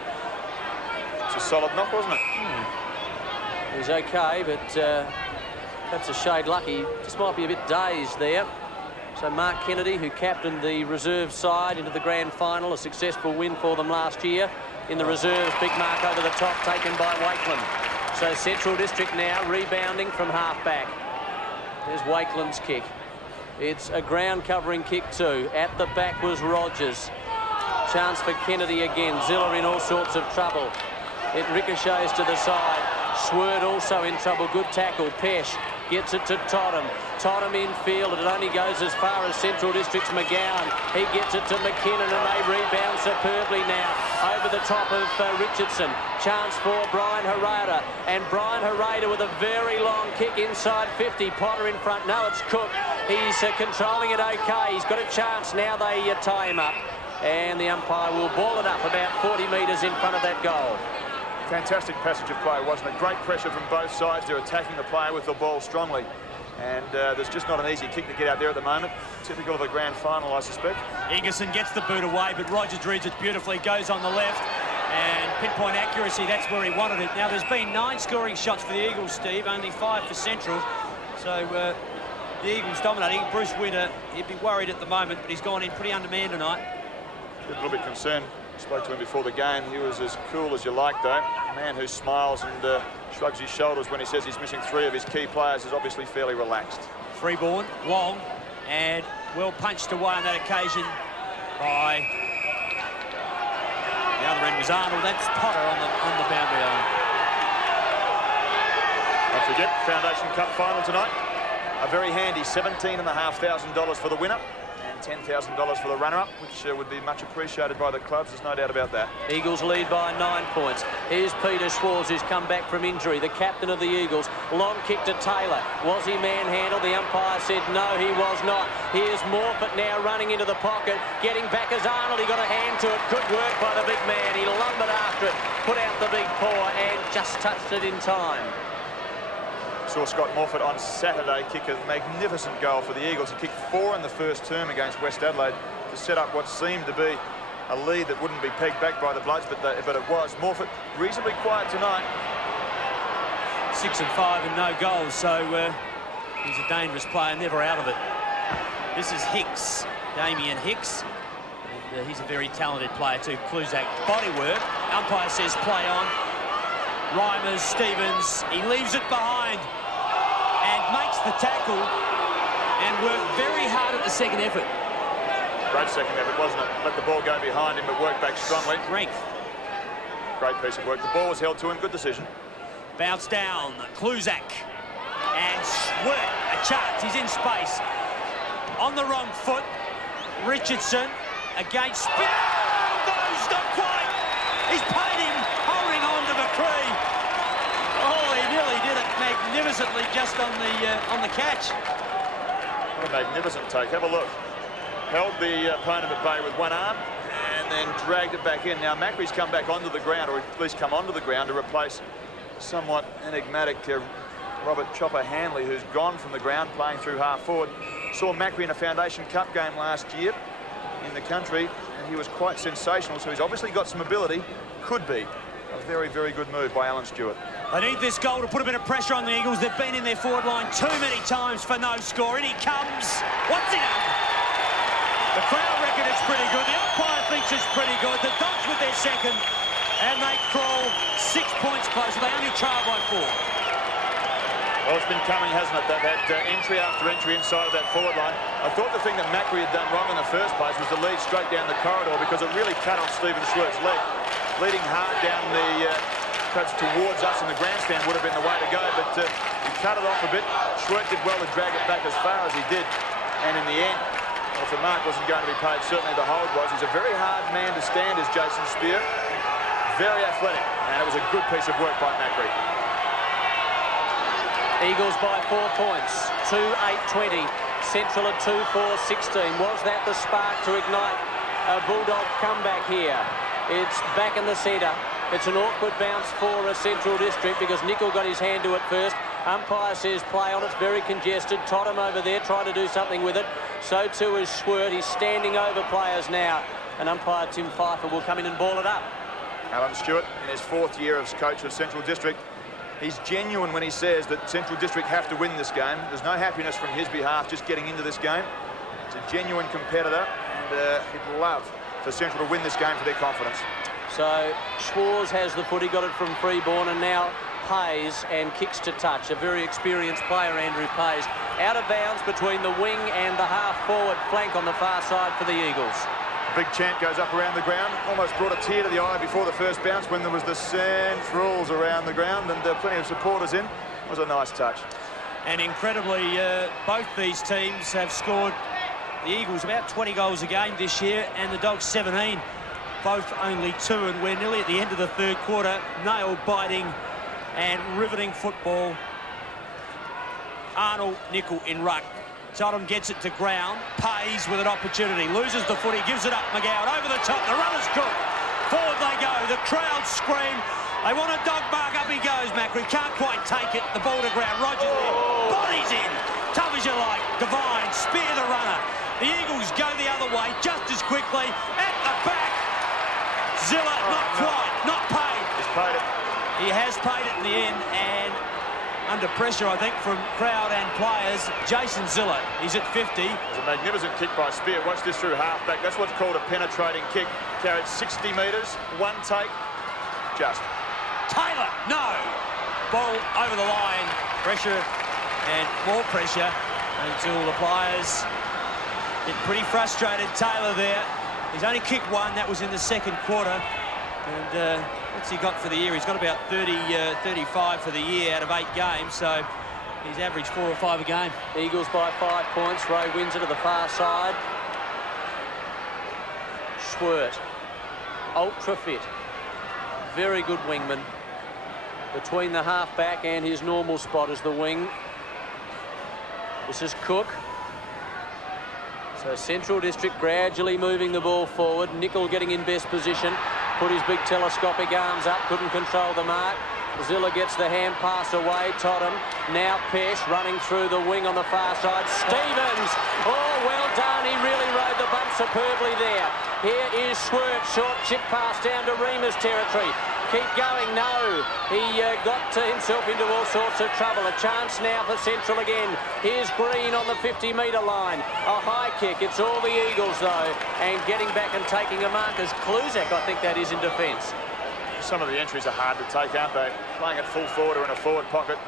It's a solid knock, wasn't it? He's okay, but that's a shade lucky. Just might be a bit dazed there. So Mark Kennedy, who captained the reserve side into the grand final, a successful win for them last year. In the reserves, big mark over the top taken by Wakeland. So Central District now rebounding from half-back. There's Wakeland's kick. It's a ground-covering kick too. At the back was Rogers. Chance for Kennedy again. Ziller in all sorts of trouble. It ricochets to the side. Swerd also in trouble. Good tackle. Pesh gets it to Totham. Totham infield, and it only goes as far as Central District's McGowan. He gets it to McKinnon, and they rebound superbly now. Over the top of Richardson. Chance for Brian Herrera, and Brian Herrera with a very long kick inside 50. Potter in front. No, it's Cook. He's controlling it okay. He's got a chance. Now they tie him up, and the umpire will ball it up about 40 metres in front of that goal. Fantastic passage of play, wasn't it? Great pressure from both sides. They're attacking the player with the ball strongly. And there's just not an easy kick to get out there at the moment. Typical of a grand final, I suspect. Ingerson gets the boot away, but Rogers reads it beautifully, goes on the left, and pinpoint accuracy, that's where he wanted it. Now, there's been 9 scoring shots for the Eagles, Steve, only 5 for Central. So the Eagles dominating. Bruce Winter, he'd be worried at the moment, but he's gone in pretty undermanned tonight. A little bit concerned. Spoke to him before the game. He was as cool as you like, though. A man who smiles and shrugs his shoulders when he says he's missing 3 of his key players is obviously fairly relaxed. Freeborn, long, and well punched away on that occasion by... The other end was Arnold. That's Potter on the boundary line. Don't forget, Foundation Cup final tonight. A very handy $17,500 for the winner. $10,000 for the runner-up, which would be much appreciated by the clubs. There's no doubt about that. Eagles lead by 9 points. Here's Peter Schwarz, who's come back from injury, the captain of the Eagles. Long kick to Taylor. Was he manhandled? The umpire said no, he was not. Here's Morfitt now running into the pocket. Getting back as Arnold. He got a hand to it. Good work by the big man. He lumbered after it, put out the big paw, and just touched it in time. Saw Scott Morfitt on Saturday kick a magnificent goal for the Eagles. He kicked 4 in the first term against West Adelaide to set up what seemed to be a lead that wouldn't be pegged back by the Bloods, but it was. Morfitt reasonably quiet tonight. 6 and 5 and no goals, so he's a dangerous player, never out of it. This is Hicks, Damien Hicks. And, he's a very talented player too. Kluzak, body work. Umpire says play on. Reimers, Stevens, he leaves it behind and makes the tackle and worked very hard at the second effort. Great second effort, wasn't it? Let the ball go behind him, but worked back strongly. Strength. Great piece of work. The ball was held to him. Good decision. Bounce down, Kluzak. And Swirt, a chance. He's in space. On the wrong foot. Richardson against spin. Oh, goes not quite. He's paid him, holding on to McCree. Oh, he nearly did it magnificently just on the catch. What a magnificent take. Have a look. Held the opponent at bay with one arm and then dragged it back in. Now, Macquarie's come back onto the ground, or at least come onto the ground to replace somewhat enigmatic Robert Chopper Hanley, who's gone from the ground playing through half forward. Saw Macquarie in a Foundation Cup game last year in the country, and he was quite sensational, so he's obviously got some ability. Could be a very, very good move by Alan Stewart. They need this goal to put a bit of pressure on the Eagles. They've been in their forward line too many times for no score. In he comes. What's it up? The crowd reckon it's pretty good. The umpire thinks it's pretty good. The Dogs with their second, and they crawl 6 points closer. They only trail by 4. Well, it's been coming, hasn't it? They've had entry after entry inside of that forward line. I thought the thing that Macquarie had done wrong in the first place was to lead straight down the corridor, because it really cut off Stephen Schwert's leg. Leading hard down the, perhaps towards us in the grandstand would have been the way to go, but he cut it off a bit. Schwert did well to drag it back as far as he did. And in the end, well, if the mark wasn't going to be paid, certainly the hold was. He's a very hard man to stand, is Jason Spear. Very athletic, and it was a good piece of work by Macquarie. Eagles by 4 points, 2-8-20. Central at 2-4-16. Was that the spark to ignite a Bulldog comeback here? It's back in the centre. It's an awkward bounce for a Central District because Nicol got his hand to it first. Umpire says play on. It's very congested. Totham over there trying to do something with it. So too is Schwert. He's standing over players now. And umpire Tim Pfeiffer will come in and ball it up. Alan Stewart, in his 4th year as coach of Central District, he's genuine when he says that Central District have to win this game. There's no happiness from his behalf just getting into this game. It's a genuine competitor, and he'd love for Central to win this game for their confidence. So Schwarz has the footy, got it from Freeborn, and now Pays and kicks to touch. A very experienced player, Andrew Pays. Out of bounds between the wing and the half-forward flank on the far side for the Eagles. Big chant goes up around the ground. Almost brought a tear to the eye before the first bounce when there was the Centrals around the ground and plenty of supporters in. It was a nice touch. And incredibly, both these teams have scored, the Eagles about 20 goals a game this year and the Dogs 17. Both only 2, and we're nearly at the end of the third quarter. Nail-biting and riveting football. Arnold, Nicol in ruck. Totham gets it to ground, pays with an opportunity, loses the footy, gives it up McGowan, over the top, the runner's cooked. Forward they go, the crowd scream. They want a dog bark, up he goes, Macri, can't quite take it, the ball to ground, Rogers there, bodies in, tough as you like, Devine, spear the runner. The Eagles go the other way just as quickly, at the back. Zilla, not quite, not paid. He's paid it. He has paid it in the end, and under pressure, I think, from crowd and players, Jason Zilla, he's at 50. It was a magnificent kick by Spear. Watch this through half-back. That's what's called a penetrating kick. Carried 60 metres, one take, just. Taylor, no! Ball over the line, pressure and more pressure until the players get pretty frustrated. Taylor there, he's only kicked one, that was in the second quarter. And what's he got for the year? He's got about 35 for the year out of 8 games, so he's averaged 4 or 5 a game. Eagles by 5 points. Ray wins it to the far side. Schwert, ultra fit, very good wingman. Between the half-back and his normal spot is the wing. This is Cook. So Central District gradually moving the ball forward. Nicol getting in best position. Put his big telescopic arms up, couldn't control the mark. Zilla gets the hand pass away. Totham, now Pesh running through the wing on the far side. Stevens, oh, well done. He really rode the bump superbly there. Here is Schwert, short chip pass down to Remus territory. Keep going, no. He got himself into all sorts of trouble. A chance now for Central again. Here's Green on the 50-metre line. A high kick. It's all the Eagles, though. And getting back and taking a mark is Kluzak, I think that is, in defence. Some of the entries are hard to take, aren't they? Playing at full forward or in a forward pocket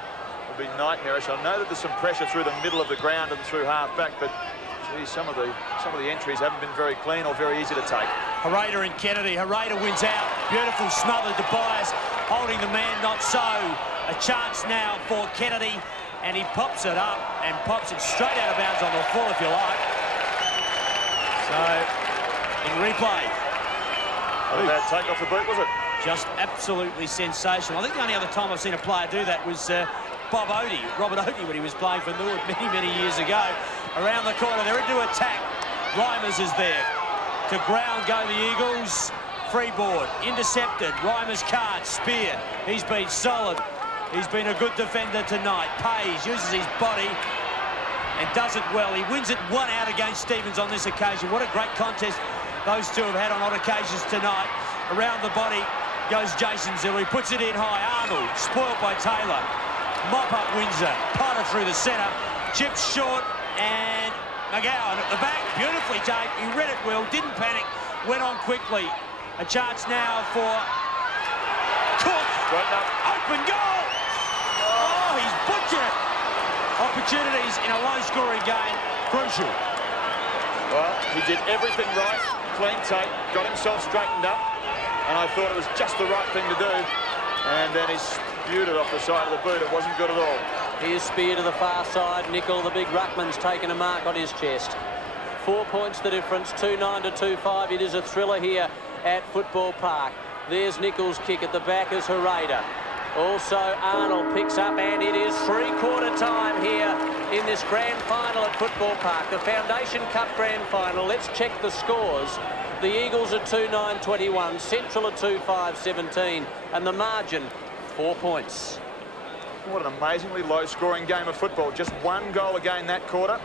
will be nightmarish. I know that there's some pressure through the middle of the ground and through half-back, but gee, some of the entries haven't been very clean or very easy to take. Harada and Kennedy. Harada wins out. Beautiful smother to Bias. Holding the man, not so. A chance now for Kennedy, and he pops it up and pops it straight out of bounds on the full, if you like. So, in replay. Not a bad take off the boot, was it? Just absolutely sensational. I think the only other time I've seen a player do that was Robert Odie, when he was playing for Norwood many, many years ago. Around the corner, they're into attack. Reimers is there. To ground go the Eagles. Freeboard, intercepted. Reimers can't. Spear, he's been solid. He's been a good defender tonight. Pays, uses his body and does it well. He wins it 1 out against Stevens on this occasion. What a great contest those two have had on odd occasions tonight. Around the body goes Jason Zilla. He puts it in high. Arnold, spoilt by Taylor. Mop up Windsor. Potter through the centre. Chips short, and McGowan at the back. Beautifully taken. He read it well, didn't panic, went on quickly. A chance now for Cook. Open goal. Oh, he's butchered it. Opportunities in a low-scoring game. Crucial. Well, he did everything right. Clean take. Got himself straightened up. And I thought it was just the right thing to do. And then he spewed it off the side of the boot. It wasn't good at all. Here's Spear to the far side. Nicol, the big ruckman's taken a mark on his chest. 4 points the difference, 2-9 to 2-5. It is a thriller here at Football Park. There's Nicol's kick. At the back is Harada. Also Arnold picks up, and it is three-quarter time here in this grand final at Football Park. The Foundation Cup grand final. Let's check the scores. The Eagles are 2-9-21, Central are 2-5-17, and the margin, 4 points. What an amazingly low-scoring game of football. Just 1 goal again that quarter,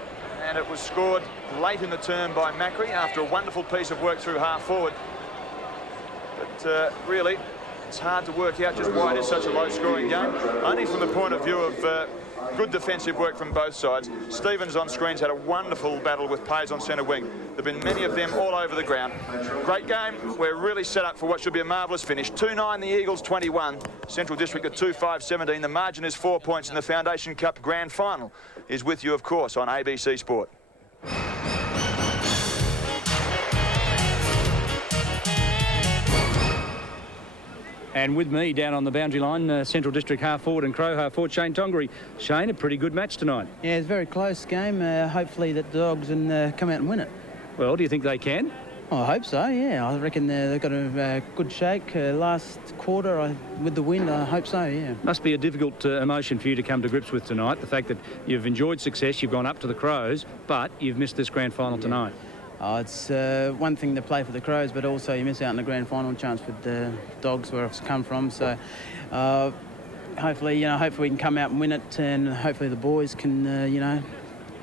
and it was scored late in the term by Macri after a wonderful piece of work through half-forward. But really, it's hard to work out just why it is such a low-scoring game. Only from the point of view of good defensive work from both sides. Stevens on screens had a wonderful battle with Pays on centre wing. There have been many of them all over the ground. Great game. We're really set up for what should be a marvellous finish. 2-9 the Eagles, 21. Central District at 2-5-17. The margin is 4 points, and the Foundation Cup grand final is with you, of course, on ABC Sport. And with me down on the boundary line, Central District half forward and Crow half forward, Shane Tongery. Shane, a pretty good match tonight. Yeah, it's a very close game. Hopefully that the Dogs can come out and win it. Well, do you think they can? I hope so, yeah. I reckon they've got a good shake last quarter with the win. I hope so, yeah. Must be a difficult emotion for you to come to grips with tonight, the fact that you've enjoyed success, you've gone up to the Crows, but you've missed this grand final tonight. It's one thing to play for the Crows, but also you miss out on the grand final chance with the Dogs where it's come from. So hopefully we can come out and win it, and hopefully the boys can,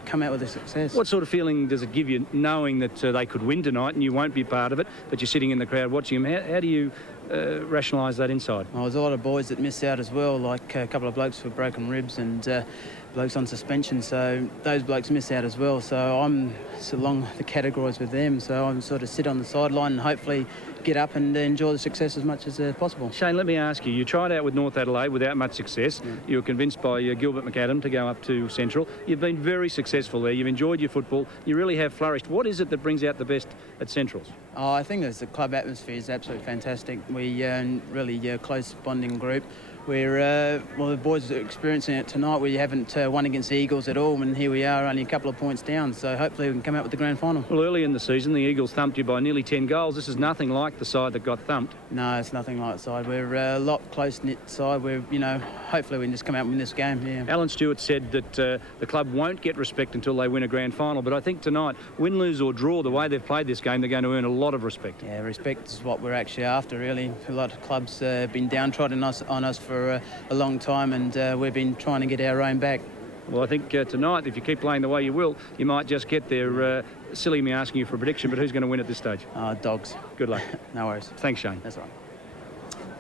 come out with a success. What sort of feeling does it give you knowing that they could win tonight and you won't be part of it, but you're sitting in the crowd watching them? How do you rationalise that inside? Well, there's a lot of boys that miss out as well, like a couple of blokes with broken ribs and blokes on suspension, so those blokes miss out as well. So I'm along the categories with them, so I'm sort of sit on the sideline and hopefully get up and enjoy the success as much as possible. Shane, let me ask you tried out with North Adelaide without much success. Yeah. You were convinced by Gilbert McAdam to go up to Central. You've been very successful there. You've enjoyed your football. You really have flourished. What is it that brings out the best at Centrals? Oh, I think the club atmosphere is absolutely fantastic. We really close bonding group. We're, the boys are experiencing it tonight. We haven't won against the Eagles at all, and here we are only a couple of points down, so hopefully we can come out with the grand final. Well, early in the season, the Eagles thumped you by nearly 10 goals. This is nothing like the side that got thumped. No, it's nothing like the side. We're a lot close-knit side. We're, hopefully we can just come out and win this game, yeah. Alan Stewart said that the club won't get respect until they win a grand final, but I think tonight, win, lose or draw, the way they've played this game, they're going to earn a lot of respect. Yeah, respect is what we're actually after, really. A lot of clubs have been downtrodden on us for a long time, and we've been trying to get our own back. Well, I think tonight, if you keep playing the way you will, you might just get there. Silly me asking you for a prediction, but who's going to win at this stage? Dogs. Good luck. No worries. Thanks, Shane. That's right.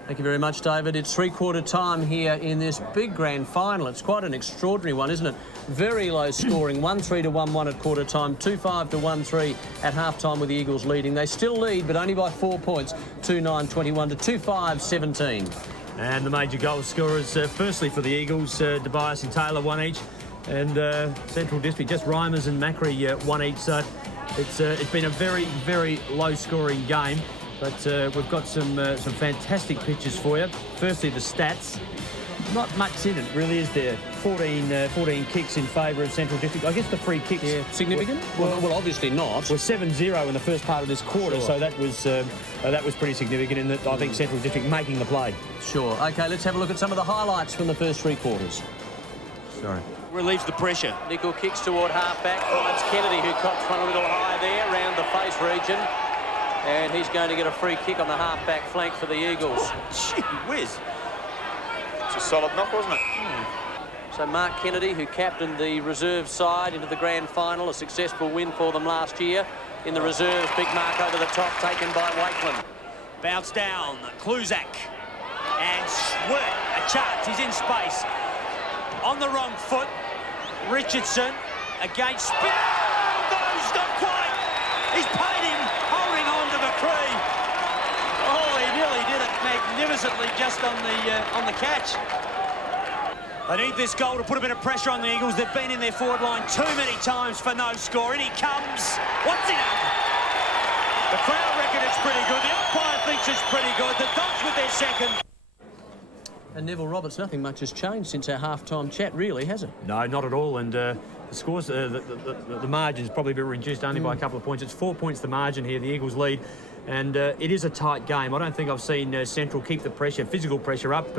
Thank you very much, David. It's three-quarter time here in this big grand final. It's quite an extraordinary one, isn't it? Very low scoring, 1-3 to 1-1 at quarter time, 2-5 to 1-3 at half time with the Eagles leading. They still lead, but only by 4 points, 2-9-21 to 2-5-17. And the major goal scorers, firstly for the Eagles, Tobias and Taylor, one each. And Central District, just Reimers and Macri, one each. So it's been a very, very low-scoring game. But we've got some fantastic pictures for you. Firstly, the stats. Not much in it, really, is there? 14 kicks in favour of Central District. I guess the free kicks... Yeah, significant? Well, obviously not. Was 7-0 in the first part of this quarter, sure. So that was pretty significant in that I think Central District making the play. Sure. OK, let's have a look at some of the highlights from the first three quarters. Sorry. Relieves the pressure. Nickel kicks toward half-back, finds Kennedy, who cops one a little high there, around the face region. And he's going to get a free kick on the half-back flank for the Eagles. Gee whiz. It's a solid knock, wasn't it? So Mark Kennedy, who captained the reserve side into the grand final, a successful win for them last year. In the reserves, big mark over the top, taken by Wakeland. Bounce down, Kluzak. And work, a chance, he's in space. On the wrong foot, Richardson against spin. Oh, no, not quite. He's paid him, holding on to the tree. Oh, he nearly did it magnificently just on the catch. They need this goal to put a bit of pressure on the Eagles. They've been in their forward line too many times for no score. In he comes. What's it up? The crowd reckon it's pretty good. The umpire thinks it's pretty good. The Dogs with their second. And Neville Roberts, nothing much has changed since our half-time chat, really, has it? No, not at all. And the scores, the margin's probably been reduced only by a couple of points. It's 4 points the margin here. The Eagles lead. And it is a tight game. I don't think I've seen Central keep the pressure, physical pressure up.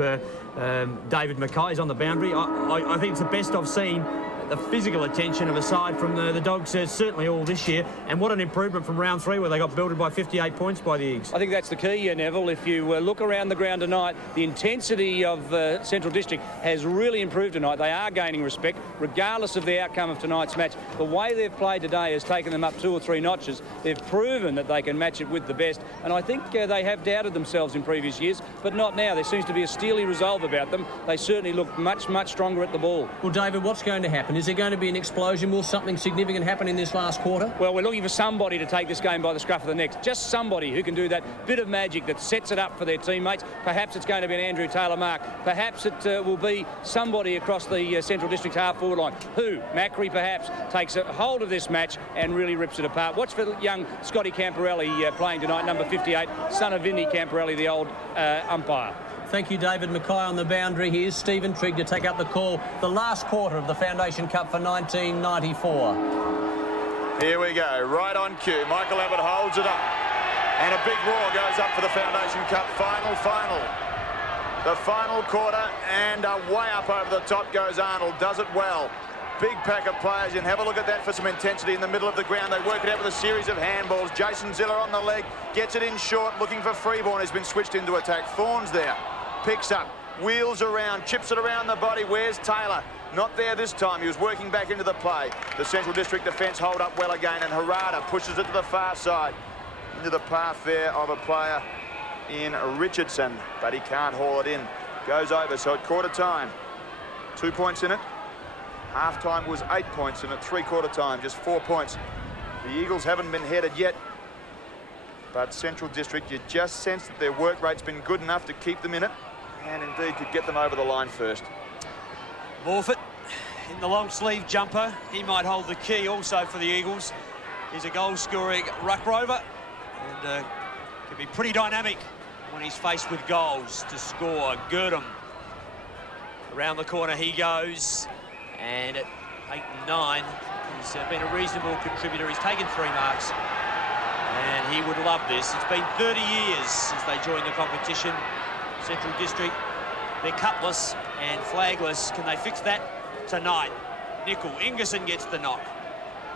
David Mackay's on the boundary. I think it's the best I've seen. The physical attention of a side from the Dogs, certainly all this year. And what an improvement from round 3 where they got belted by 58 points by the Eagles. I think that's the key, Neville. If you look around the ground tonight, the intensity of Central District has really improved tonight. They are gaining respect, regardless of the outcome of tonight's match. The way they've played today has taken them up 2 or 3 notches. They've proven that they can match it with the best. And I think they have doubted themselves in previous years, but not now. There seems to be a steely resolve about them. They certainly look much, much stronger at the ball. Well, David, what's going to happen? Is there going to be an explosion? Will something significant happen in this last quarter? Well, we're looking for somebody to take this game by the scruff of the neck. Just somebody who can do that bit of magic that sets it up for their teammates. Perhaps it's going to be an Andrew Taylor mark. Perhaps it will be somebody across the Central District half-forward line. Who? Macri, perhaps, takes a hold of this match and really rips it apart. Watch for young Scotty Camporelli playing tonight, number 58, son of Vinny Camporelli, the old umpire. Thank you, David Mackay on the boundary. Here's Stephen Trigg to take up the call. The last quarter of the Foundation Cup for 1994. Here we go, right on cue. Michael Abbott holds it up. And a big roar goes up for the Foundation Cup final. The final quarter, and way up over the top goes Arnold. Does it well. Big pack of players in. Have a look at that for some intensity in the middle of the ground. They work it out with a series of handballs. Jason Ziller on the leg, gets it in short, looking for Freeborn. He's been switched into attack. Thorns there, picks up, wheels around, chips it around the body. Where's Taylor? Not there this time. He was working back into the play. The Central District defence hold up well again, and Harada pushes it to the far side. Into the path there of a player in Richardson, but he can't haul it in. Goes over, so at quarter time, 2 points in it. Half time was 8 points in it. Three-quarter time, just 4 points. The Eagles haven't been headed yet, but Central District, you just sense that their work rate's been good enough to keep them in it, and indeed could get them over the line first. Morfitt in the long sleeve jumper. He might hold the key also for the Eagles. He's a goal-scoring ruck rover, and can be pretty dynamic when he's faced with goals to score. Girdham. Around the corner he goes. And at 8 and 9, he's been a reasonable contributor. He's taken 3 marks, and he would love this. It's been 30 years since they joined the competition. Central District, they're cupless and flagless. Can they fix that tonight? Nickel, Ingerson gets the knock.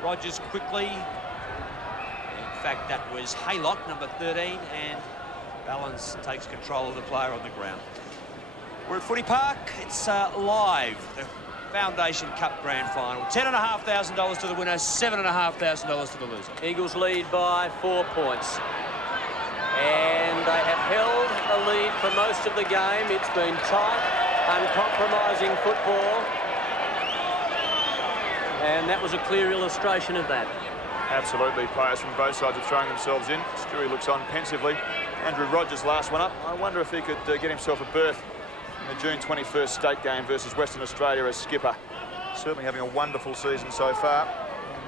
Rogers quickly. In fact, that was Haylock, number 13, and Balance takes control of the player on the ground. We're at Footy Park. It's live. The Foundation Cup Grand Final. $10,500 to the winner, $7,500 to the loser. Eagles lead by 4 points. And they have held a lead for most of the game. It's been tight, uncompromising football. And that was a clear illustration of that. Absolutely. Players from both sides are throwing themselves in. Stewie looks on pensively. Andrew Rogers, last one up. I wonder if he could get himself a berth in the June 21st state game versus Western Australia as skipper. Certainly having a wonderful season so far,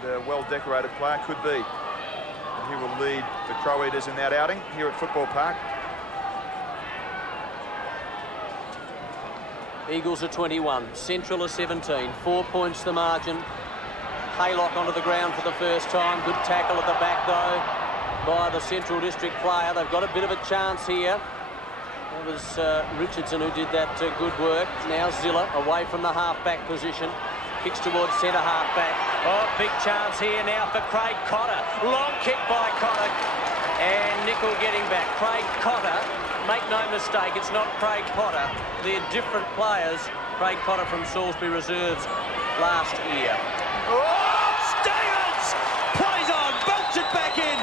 and a well-decorated player could be. And he will lead the Crow Eaters in that outing here at Football Park. Eagles are 21, Central are 17, 4 points the margin. Haylock onto the ground for the first time. Good tackle at the back though by the Central District player. They've got a bit of a chance here. It was Richardson who did that good work. Now Ziller away from the half-back position. Kicks towards centre half-back. Oh, big chance here now for Craig Cotter. Long kick by Cotter. And Nickel getting back. Craig Cotter, make no mistake, it's not Craig Potter. They're different players. Craig Cotter from Salisbury Reserves last year. Oh, Stevens! Plays on, bolts it back in.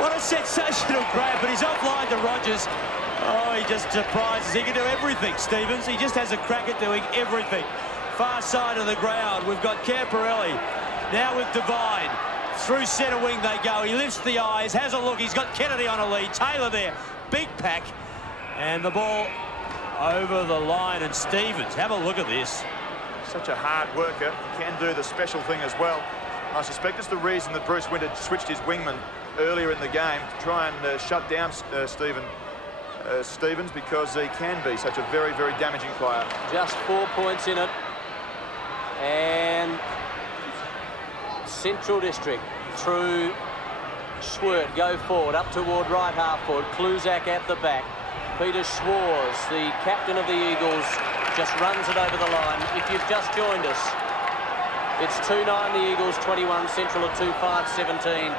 What a sensational grab, but he's offline to Rogers. Oh, he just surprises. He can do everything, Stevens. He just has a crack at doing everything. Far side of the ground, we've got Camporelli. Now with Devine. Through centre wing they go. He lifts the eyes, has a look. He's got Kennedy on a lead. Taylor there. Big pack. And the ball over the line. And Stevens, have a look at this. Such a hard worker. He can do the special thing as well. I suspect it's the reason that Bruce Winter switched his wingman earlier in the game to try and shut down Stevens, because he can be such a very, very damaging player. Just 4 points in it. And Central District through Swert, go forward, up toward right half forward. Kluzak at the back. Peter Schwarz, the captain of the Eagles, just runs it over the line. If you've just joined us, it's 2-9 the Eagles, 21, Central at 2-5, 17.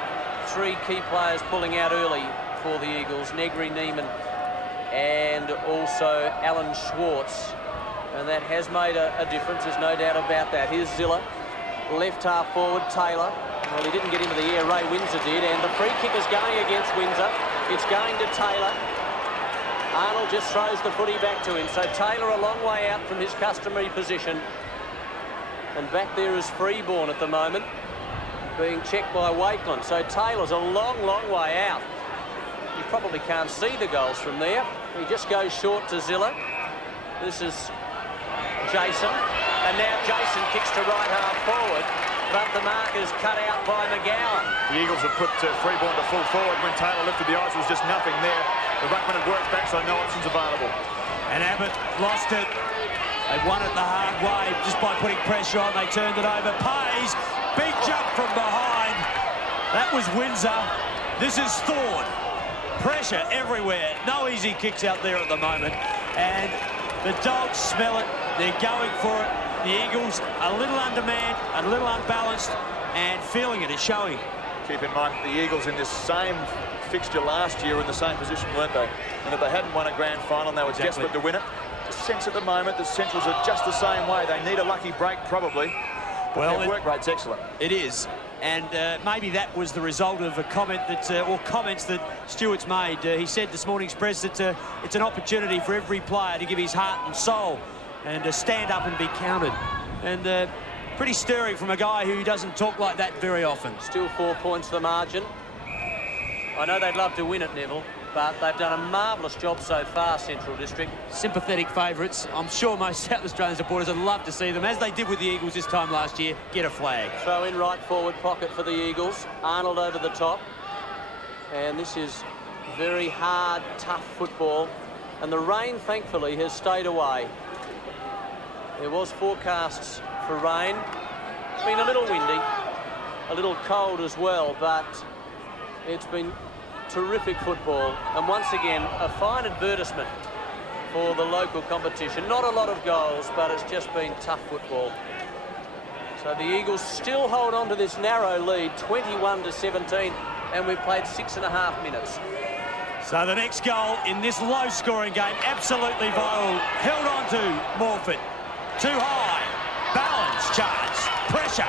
3 key players pulling out early for the Eagles, Negri, Neiman, and also Alan Schwartz. And that has made a difference, there's no doubt about that. Here's Ziller, left half forward, Taylor. Well, he didn't get into the air, Ray Windsor did, and the free kick is going against Windsor. It's going to Taylor. Arnold just throws the footy back to him, so Taylor a long way out from his customary position. And back there is Freeborn at the moment, being checked by Wakeland. So Taylor's a long, long way out. You probably can't see the goals from there. He just goes short to Ziller. This is Jason. And now Jason kicks to right half forward, but the mark is cut out by McGowan. The Eagles have put Freeborn to full forward. When Taylor lifted the eyes, there was just nothing there. The ruckman had worked back, so no options available. And Abbott lost it. They won it the hard way just by putting pressure on. They turned it over. Pays, big jump from behind. That was Windsor. This is Thorne. Pressure everywhere. No easy kicks out there at the moment. And the Dogs smell it. They're going for it. The Eagles a little undermanned, a little unbalanced, and feeling it is showing. Keep in mind the Eagles in this same fixture last year were in the same position, weren't they? And if they hadn't won a grand final, they were desperate to win it. The sense at the moment, the Centrals are just the same way. They need a lucky break, probably. Well, their work rate's excellent. It is. And maybe that was the result of a comment that, or comments that Stewart's made. He said this morning's press that it's an opportunity for every player to give his heart and soul and to stand up and be counted. And pretty stirring from a guy who doesn't talk like that very often. Still 4 points the margin. I know they'd love to win it, Neville, but they've done a marvellous job so far, Central District. Sympathetic favourites. I'm sure most South Australian supporters would love to see them, as they did with the Eagles this time last year, get a flag. Throw in right forward pocket for the Eagles. Arnold over the top. And this is very hard, tough football. And the rain, thankfully, has stayed away. There was forecasts for rain. It's been a little windy, a little cold as well, but it's been terrific football. And once again, a fine advertisement for the local competition. Not a lot of goals, but it's just been tough football. So the Eagles still hold on to this narrow lead, 21-17, and we've played 6.5 minutes. So the next goal in this low-scoring game, absolutely vital. Held on to Morford. Too high. Balance, charge, pressure.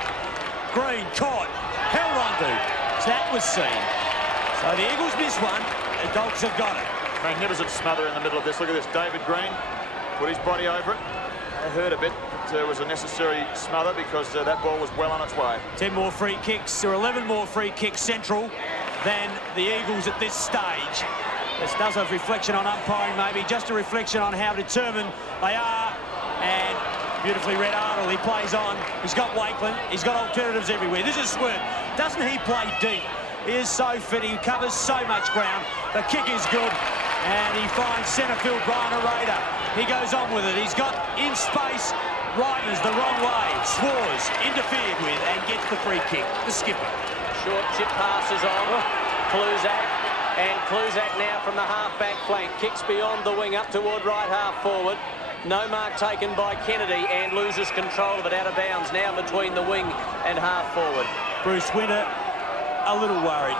Green caught, held on to. So that was seen. So the Eagles miss one. The Dogs have got it. Magnificent smother in the middle of this. Look at this. David Green put his body over it. It hurt a bit. It was a necessary smother because that ball was well on its way. 10 more free kicks, or 11 more free kicks Central than the Eagles at this stage. This does a reflection on umpiring, maybe, just a reflection on how determined they are. And beautifully read Arnold, he plays on. He's got Wakeland, he's got alternatives everywhere. This is Swirt. Doesn't he play deep? He is so fit, he covers so much ground. The kick is good, and he finds centre field Brian Arada. He goes on with it. He's got in space. Ryder's the wrong way. Swars interfered with and gets the free kick. The skipper. Short chip passes on. Kluzak. And Kluzak now from the half-back flank. Kicks beyond the wing up toward right half forward. No mark taken by Kennedy and loses control of it out of bounds now between the wing and half forward. Bruce Winter a little worried.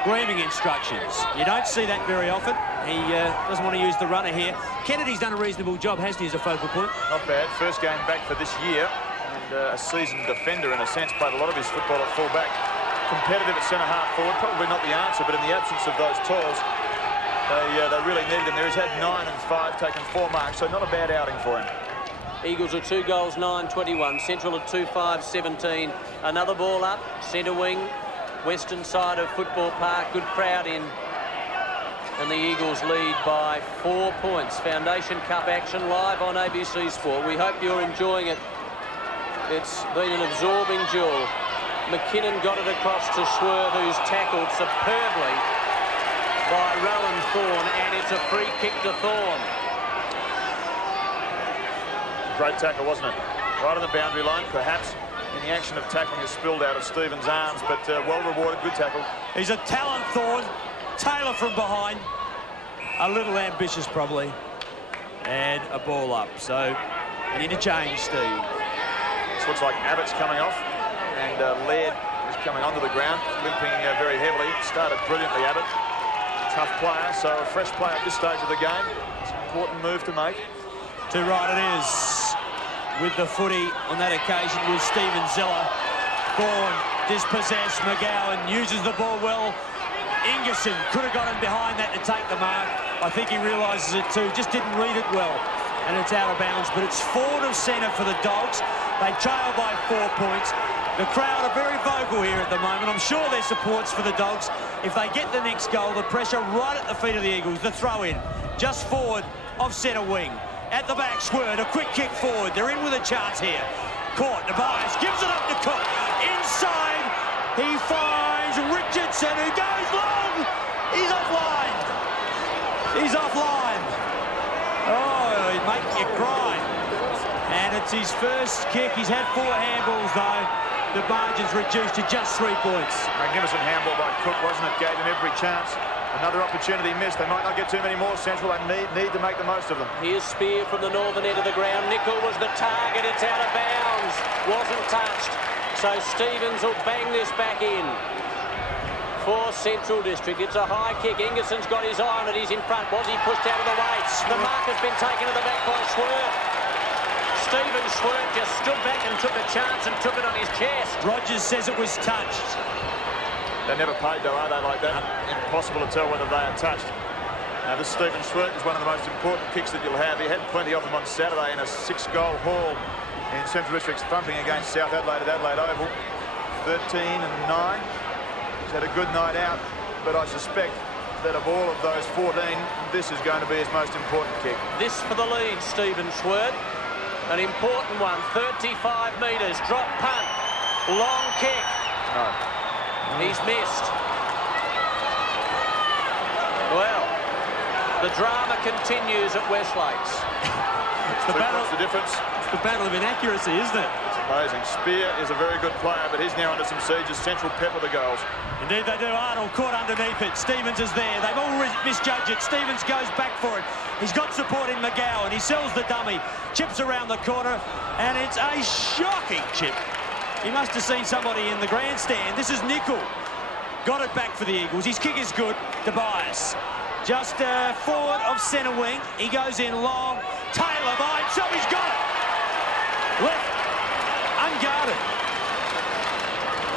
Screaming instructions. You don't see that very often. He doesn't want to use the runner here. Kennedy's done a reasonable job, hasn't he, as a focal point? Not bad. First game back for this year. And a seasoned defender, in a sense, played a lot of his football at full-back. Competitive at centre-half forward. Probably not the answer, but in the absence of those tools, they really needed him there. He's had 9 and 5, taken 4 marks, so not a bad outing for him. Eagles are 2 goals, 9-21. Central at 2-5-17. Another ball up, centre wing, western side of Football Park. Good crowd in. And the Eagles lead by 4 points. Foundation Cup action live on ABC Sport. We hope you're enjoying it. It's been an absorbing duel. McKinnon got it across to Swerve, who's tackled superbly by Rowan Thorne, and it's a free kick to Thorne. Great tackle, wasn't it? Right on the boundary line, perhaps in the action of tackling has spilled out of Stephen's arms, but well rewarded, good tackle. He's a talent, Thorne. Taylor from behind. A little ambitious, probably. And a ball up. So an interchange, Steve. This looks like Abbott's coming off, and Laird is coming onto the ground, limping very heavily. Started brilliantly, Abbott. Tough player, so a fresh player at this stage of the game. It's an important move to make. To right it is. With the footy on that occasion was Stephen Ziller. Thorne dispossessed. McGowan uses the ball well. Ingerson could have got him behind that to take the mark. I think he realises it too. Just didn't read it well. And it's out of bounds. But it's forward of centre for the Dogs. They trail by 4 points. The crowd are very vocal here at the moment. I'm sure their support's for the Dogs. If they get the next goal, the pressure right at the feet of the Eagles. The throw in. Just forward of centre wing. At the back, Swerd, a quick kick forward. They're in with a chance here. Caught, Tobias gives it up to Cook. Inside, he finds Richardson, who goes long. He's offline. It's his first kick. He's had 4 handballs, though. The margin's reduced to just 3 points. Magnificent handball by Cook, wasn't it? Gave him every chance. Another opportunity missed. They might not get too many more, Central. They need to make the most of them. Here's Spear from the northern end of the ground. Nicol was the target. It's out of bounds. Wasn't touched. So Stevens will bang this back in for Central District. It's a high kick. Ingerson's got his eye on it. He's in front. Was he pushed out of the way? The mark has been taken to the back by Schwert. Stephen Schwert just stood back and took a chance and took it on his chest. Rogers says it was touched. They're never paid, though, are they, like that? Impossible to tell whether they are touched. Now, this Stephen Schwert is one of the most important kicks that you'll have. He had plenty of them on Saturday in a 6-goal haul in Central District's thumping against South Adelaide at Adelaide Oval. 13 and 9. He's had a good night out, but I suspect that of all of those 14, this is going to be his most important kick. This for the lead, Stephen Schwert. An important one, 35 metres, drop punt, long kick. No. He's missed. Well, the drama continues at Westlakes. What's the difference? It's the battle of inaccuracy, isn't it? It's amazing. Spear is a very good player, but he's now under some siege as Central pepper the goals. Indeed they do. Arnold caught underneath it. Stevens is there. They've all misjudged it. Stevens goes back for it. He's got support in McGowan. He sells the dummy. Chips around the corner, and it's a shocking chip. He must have seen somebody in the grandstand. This is Nicol. Got it back for the Eagles. His kick is good. Tobias. Just forward of centre wing. He goes in long. Taylor by himself. He's got it. Left. Unguarded.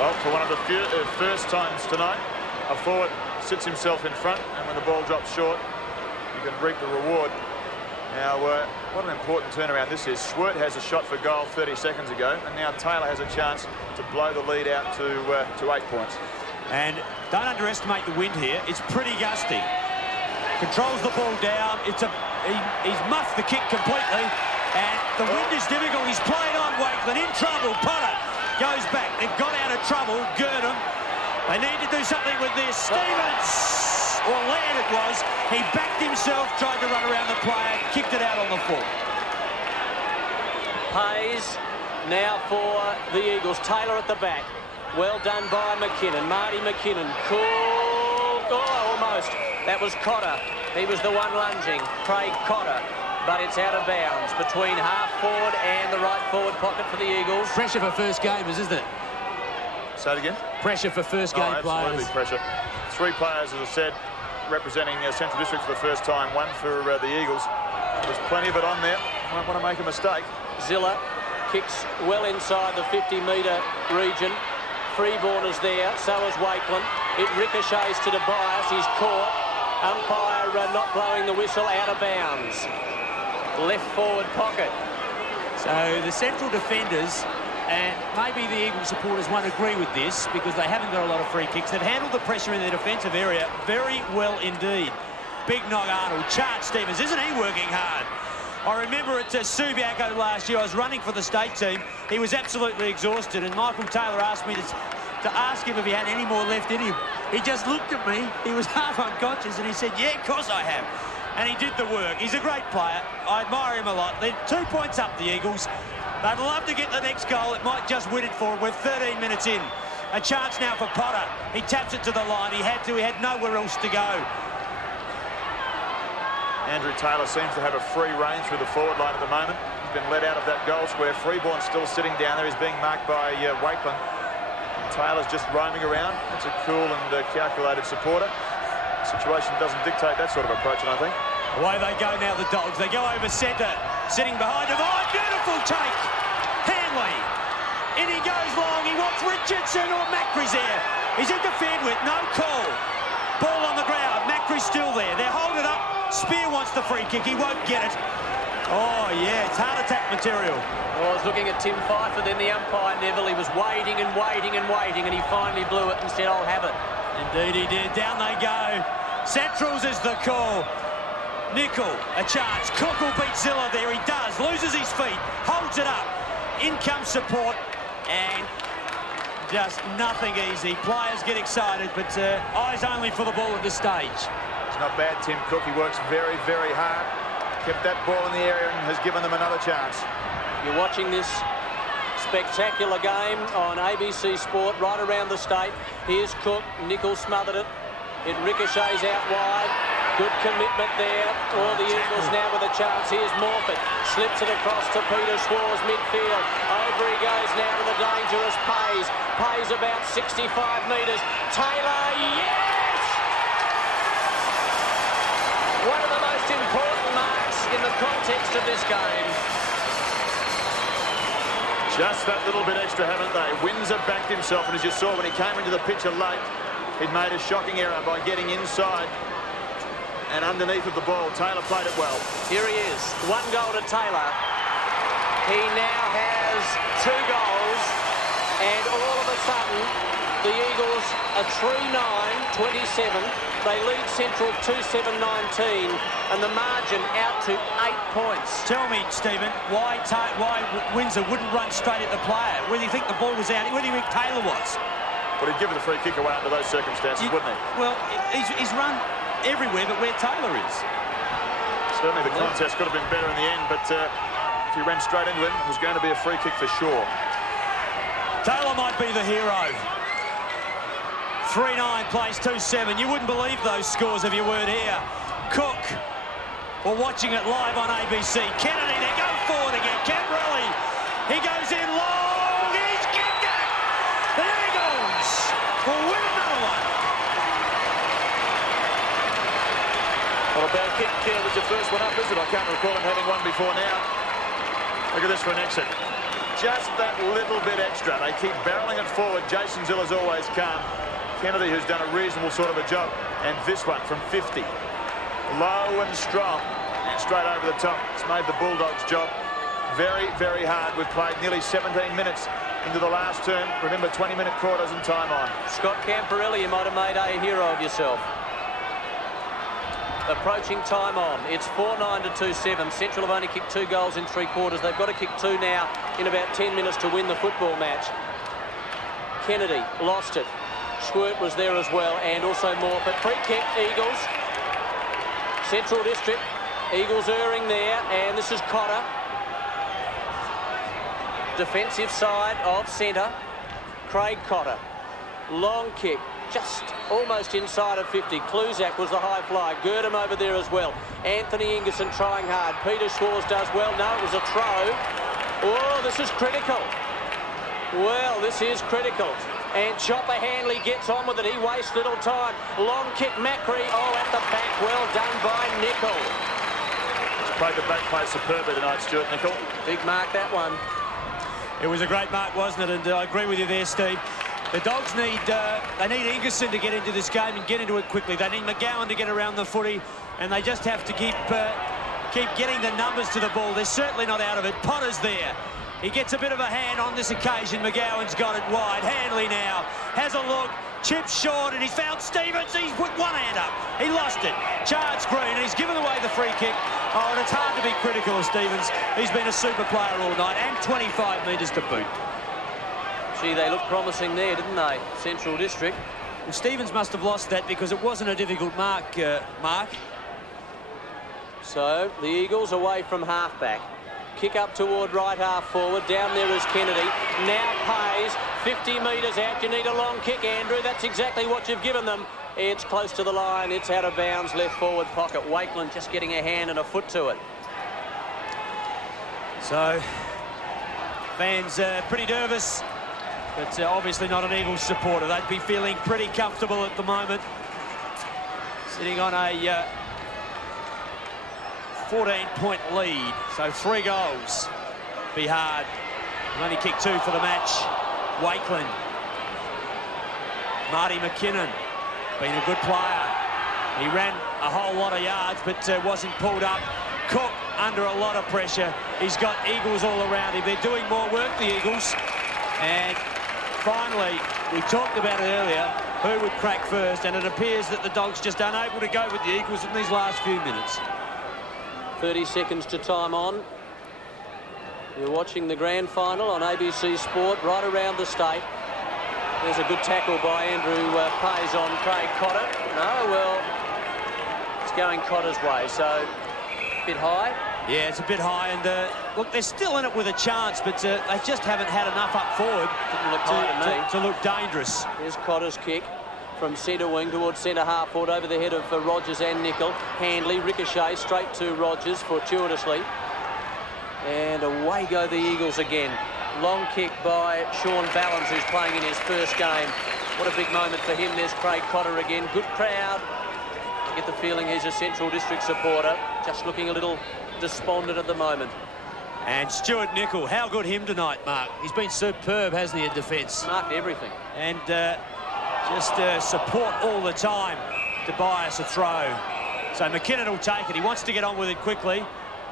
Well, for one of the first times tonight, a forward sits himself in front, and when the ball drops short, you can reap the reward. Now, what an important turnaround this is. Schwert has a shot for goal 30 seconds ago, and now Taylor has a chance to blow the lead out to 8 points. And don't underestimate the wind here. It's pretty gusty. Controls the ball down. He's muffed the kick completely, and the wind is difficult. He's played on Wakeland, in trouble. Potter goes back. They've got out of trouble. Gurdon. They need to do something with this. Stevens. Or Laird it was. He backed himself, tried to run around the player, kicked it out on the full. Hayes now for the Eagles. Taylor at the back. Well done by McKinnon. Marty McKinnon. Cool. Oh, almost. That was Cotter. He was the one lunging. Craig Cotter. But it's out of bounds between half forward and the right forward pocket for the Eagles. Pressure for first gamers, isn't it? Say it again? Pressure for first game absolutely players. Pressure. 3 players, as I said, representing Central District for the first time. 1 for the Eagles. There's plenty of it on there. Won't want to make a mistake. Zilla kicks well inside the 50-metre region. Freeborn is there, so is Wakeland. It ricochets to Tobias. He's caught. Umpire not blowing the whistle, out of bounds. Left forward pocket. So the Central defenders, and maybe the Eagles supporters won't agree with this because they haven't got a lot of free kicks. They've handled the pressure in their defensive area very well indeed. Big knock Arnold. Chart Stevens, isn't he working hard? I remember at Subiaco last year, I was running for the state team. He was absolutely exhausted, and Michael Taylor asked me to ask him if he had any more left in him. He just looked at me, he was half unconscious, and he said, yeah, of course I have. And he did the work. He's a great player. I admire him a lot. They're 2 points up, the Eagles. They'd love to get the next goal. It might just win it for him. We're 13 minutes in. A chance now for Potter. He taps it to the line. He had nowhere else to go. Andrew Taylor seems to have a free rein through the forward line at the moment. He's been let out of that goal square. Freeborn's still sitting down there. He's being marked by Wakeland. Taylor's just roaming around. It's a cool and calculated supporter. The situation doesn't dictate that sort of approach, I think. Away they go now, the Dogs. They go over centre. Sitting behind Divine. Beautiful take. Hanley. In he goes long. He wants Richardson or Macri there. He's interfered with. No call. Ball on the ground. Macri's still there. They're holding it up. Spear wants the free kick. He won't get it. Oh, yeah. It's heart attack material. Well, I was looking at Tim Pfeiffer, then the umpire, Neville. He was waiting and waiting and waiting, and he finally blew it and said, I'll have it. Indeed he did. Down they go. Centrals is the call. Nicol, a chance. Cook will beat Zilla there. He does. Loses his feet. Holds it up. In comes support. And just nothing easy. Players get excited, but eyes only for the ball at this stage. It's not bad, Tim Cook. He works very, very hard. Kept that ball in the area and has given them another chance. You're watching this spectacular game on ABC Sport right around the state. Here's Cook. Nicol smothered it. It ricochets out wide. Good commitment there. All the Eagles now with a chance. Here's Morford. Slips it across to Peter Schwarz midfield. Over he goes now to the dangerous Pays. Pays about 65 metres. Taylor, yes! One of the most important marks in the context of this game. Just that little bit extra, haven't they? Windsor backed himself, and as you saw when he came into the picture late, he'd made a shocking error by getting inside and underneath of the ball. Taylor played it well. Here he is. 1 goal to Taylor. He now has 2 goals, and all of a sudden, the Eagles are 3-9-27. They lead Central 2-7-19, and the margin out to 8 points. Tell me, Stephen, why Windsor wouldn't run straight at the player? Where do you think the ball was out? Where do you think Taylor was? Well, he'd give it a free kick away under those circumstances, wouldn't he? Well, he's run everywhere but where Taylor is. Certainly the contest could have been better in the end, but if he ran straight into him, it was going to be a free kick for sure. Taylor might be the hero. 3-9 plays 2-7. You wouldn't believe those scores if you weren't here. Cook, we're watching it live on ABC. Kennedy, they go forward again. Cambrelli, he goes in long. He's kicked it. The Eagles will win another one. Well, a bad kick was your first one up, is it? I can't recall him having one before now. Look at this for an exit. Just that little bit extra. They keep barreling it forward. Jason Zilla's always calm. Kennedy, who's done a reasonable sort of a job. And this one from 50. Low and strong. And straight over the top. It's made the Bulldogs' job very, very hard. We've played nearly 17 minutes into the last term. Remember, 20-minute quarters and time on. Scott Camparelli, you might have made a hero of yourself. Approaching time on. It's 4-9 to 2-7. Central have only kicked 2 goals in 3 quarters. They've got to kick 2 now in about 10 minutes to win the football match. Kennedy lost it. Squirt was there as well, and also Morford. Free kick, Eagles. Central District. Eagles erring there, and this is Cotter. Defensive side of centre. Craig Cotter. Long kick. Just almost inside of 50. Kluzak was the high fly. Girdham over there as well. Anthony Ingerson trying hard. Peter Schwarz does well. No, it was a throw. Oh, this is critical. Well, this is critical. And Chopper Hanley gets on with it. He wastes little time. Long kick, Macri. Oh, at the back. Well done by Nicol. He's played the back play superbly tonight, Stuart Nicol. Big mark, that one. It was a great mark, wasn't it? And I agree with you there, Steve. The Dogs need Ingerson to get into this game and get into it quickly. They need McGowan to get around the footy, and they just have to keep getting the numbers to the ball. They're certainly not out of it. Potter's there. He gets a bit of a hand on this occasion. McGowan's got it wide. Hanley now has a look. Chips short, and he's found Stevens. He's put one hand up. He lost it. Charles Green, he's given away the free kick. Oh, and it's hard to be critical of Stevens. He's been a super player all night, and 25 metres to boot. Gee, they looked promising there, didn't they? Central District. Well, Stevens must have lost that because it wasn't a difficult mark, Mark. So, the Eagles away from half-back. Kick up toward right half forward. Down there is Kennedy. Now Pays. 50 metres out. You need a long kick, Andrew. That's exactly what you've given them. It's close to the line. It's out of bounds. Left forward pocket. Wakeland just getting a hand and a foot to it. So, fans pretty nervous. But obviously not an Eagles supporter. They'd be feeling pretty comfortable at the moment. Sitting on a 14-point lead. So 3 goals. Be hard. They've only kicked 2 for the match. Wakeland. Marty McKinnon. Been a good player. He ran a whole lot of yards, but wasn't pulled up. Cook under a lot of pressure. He's got Eagles all around him. They're doing more work, the Eagles. And finally, we talked about it earlier, who would crack first, and it appears that the Dogs just unable to go with the Eagles in these last few minutes. 30 seconds to time on. You're watching the grand final on ABC Sport right around the state. There's a good tackle by Andrew Pays on Craig Cotter. No, well, it's going Cotter's way, so a bit high. Yeah, it's a bit high, and look, they're still in it with a chance, but they just haven't had enough up forward to look dangerous. Here's Cotter's kick from centre wing towards centre half forward over the head of Rogers and Nicol. Handley, ricochet straight to Rogers fortuitously. And away go the Eagles again. Long kick by Sean Ballins, who's playing in his first game. What a big moment for him. There's Craig Cotter again. Good crowd. I get the feeling he's a Central District supporter, just looking a little despondent at the moment. And Stuart Nicol, how good him tonight, Mark. He's been superb, hasn't he, in defence? Marked everything. And just support all the time to buy us a throw. So McKinnon will take it. He wants to get on with it quickly,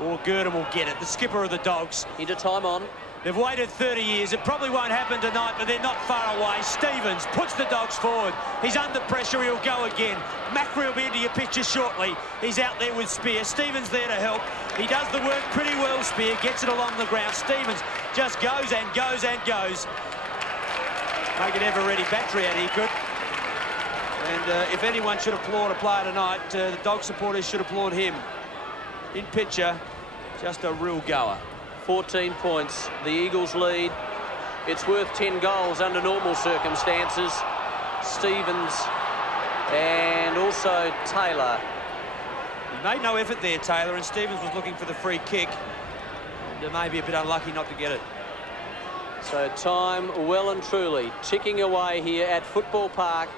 or Gurdon will get it. The skipper of the Dogs. Into time on. They've waited 30 years. It probably won't happen tonight, but they're not far away. Stevens puts the Dogs forward. He's under pressure. He'll go again. Macri will be into your picture shortly. He's out there with Spear. Stevens there to help. He does the work pretty well, Spear. Gets it along the ground. Stevens just goes and goes and goes. Make an ever-ready battery out, he could. And if anyone should applaud a player tonight, the Dog supporters should applaud him. In picture, just a real goer. 14 points. The Eagles lead. It's worth 10 goals under normal circumstances. Stevens and also Taylor. He made no effort there, Taylor, and Stevens was looking for the free kick. And maybe a bit unlucky not to get it. So time well and truly ticking away here at Football Park.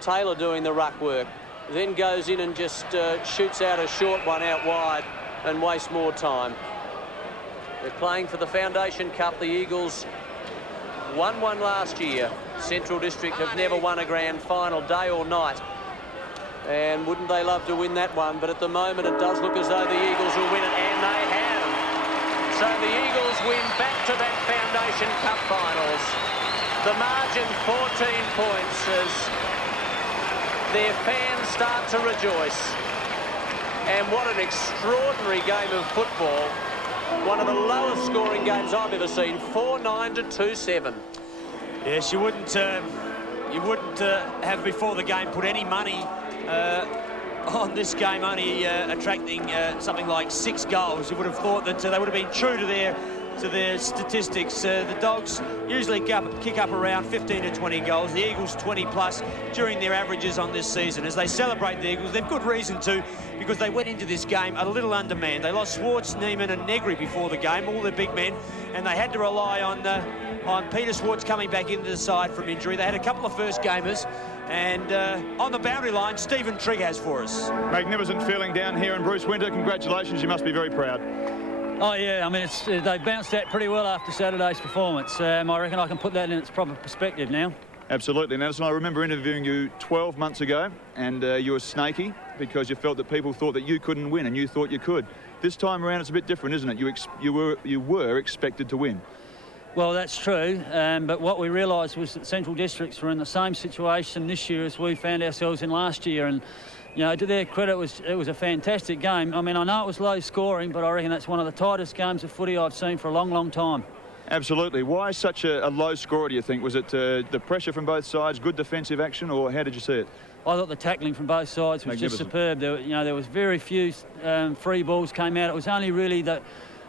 Taylor doing the ruck work, then goes in and just shoots out a short one out wide and wastes more time. They're playing for the Foundation Cup. The Eagles won one last year. Central District have never won a grand final, day or night. And wouldn't they love to win that one? But at the moment it does look as though the Eagles will win it, and they have. So the Eagles win back-to-back Foundation Cup finals. The margin 14 points as their fans start to rejoice. And what an extraordinary game of football. One of the lowest scoring games I've ever seen, 4-9 to 2-7. Yes, you wouldn't have before the game put any money on this game only attracting something like 6 goals. You would have thought that they would have been true to their statistics. The Dogs usually kick up around 15 to 20 goals. The Eagles 20 plus during their averages on this season. As they celebrate the Eagles, they've good reason to, because they went into this game a little undermanned. They lost Schwartz, Neiman and Negri before the game, all their big men, and they had to rely on Peter Schwartz coming back into the side from injury. They had a couple of first gamers, and on the boundary line, Stephen Trigg has for us. Magnificent feeling down here, and Bruce Winter, congratulations, you must be very proud. Oh yeah, I mean they bounced out pretty well after Saturday's performance. I reckon I can put that in its proper perspective now. Absolutely. Now, listen, I remember interviewing you 12 months ago, and you were snaky because you felt that people thought that you couldn't win, and you thought you could. This time around, it's a bit different, isn't it? You were expected to win. Well, that's true, but what we realised was that Central Districts were in the same situation this year as we found ourselves in last year, and you know, to their credit, it was a fantastic game. I mean, I know it was low scoring, but I reckon that's one of the tightest games of footy I've seen for a long, long time. Absolutely. Why such a low score, do you think? Was it the pressure from both sides, good defensive action, or how did you see it? I thought the tackling from both sides was just superb. There was very few free balls came out. It was only really the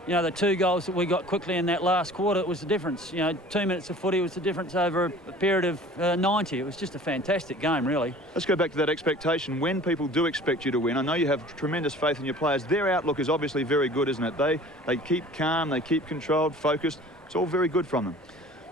2 goals that we got quickly in that last quarter. It was the difference. 2 minutes of footy was the difference over a period of 90. It was just a fantastic game, really. Let's go back to that expectation. When people do expect you to win, I know you have tremendous faith in your players. Their outlook is obviously very good, isn't it? They keep calm, they keep controlled, focused. It's all very good from them.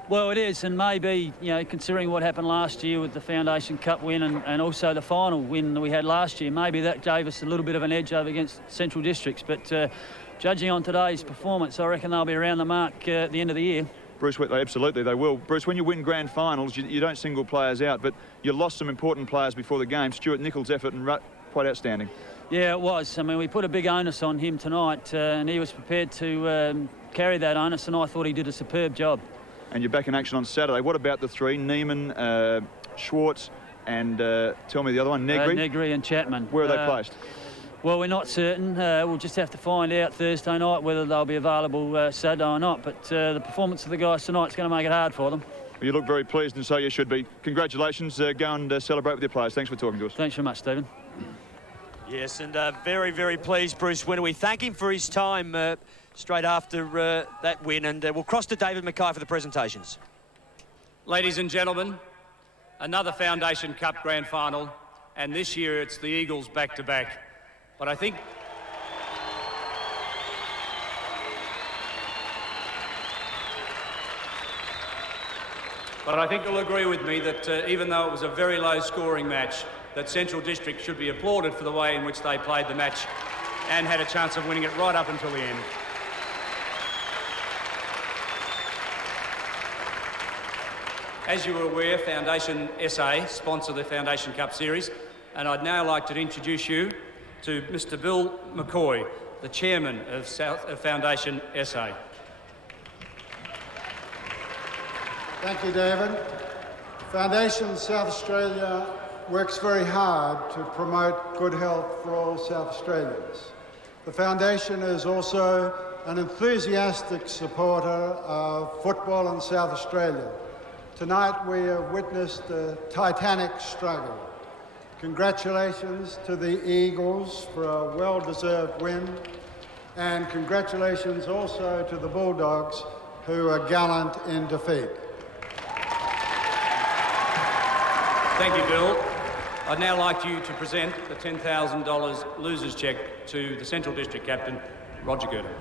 Well, it is, and maybe, considering what happened last year with the Foundation Cup win and also the final win that we had last year, maybe that gave us a little bit of an edge over against Central Districts. But judging on today's performance, I reckon they'll be around the mark at the end of the year. Bruce, absolutely, they will. Bruce, when you win grand finals, you don't single players out, but you lost some important players before the game. Stuart Nichol's effort and quite outstanding. Yeah, it was. I mean, we put a big onus on him tonight, and he was prepared to carry that onus, and I thought he did a superb job. And you're back in action on Saturday. What about the 3? Neiman, Schwartz, and tell me the other one, Negri? Negri and Chapman. Where are they placed? Well, we're not certain. We'll just have to find out Thursday night whether they'll be available Saturday or not. But the performance of the guys tonight is going to make it hard for them. Well, you look very pleased, and so you should be. Congratulations. Go and celebrate with your players. Thanks for talking to us. Thanks very much, Stephen. Yes, and very, very pleased, Bruce Winter. We thank him for his time straight after that win. And we'll cross to David Mackay for the presentations. Ladies and gentlemen, another Foundation Cup Grand Final, and this year it's the Eagles back-to-back. But I think you'll agree with me that even though it was a very low-scoring match, that Central District should be applauded for the way in which they played the match and had a chance of winning it right up until the end. As you are aware, Foundation SA sponsor the Foundation Cup Series, and I'd now like to introduce you to Mr. Bill McCoy, the Chairman of Foundation SA. Thank you, David. Foundation South Australia works very hard to promote good health for all South Australians. The Foundation is also an enthusiastic supporter of football in South Australia. Tonight we have witnessed a titanic struggle. Congratulations to the Eagles for a well-deserved win, and congratulations also to the Bulldogs, who are gallant in defeat. Thank you, Bill. I'd now like you to present the $10,000 losers cheque to the Central District Captain, Roger Girder.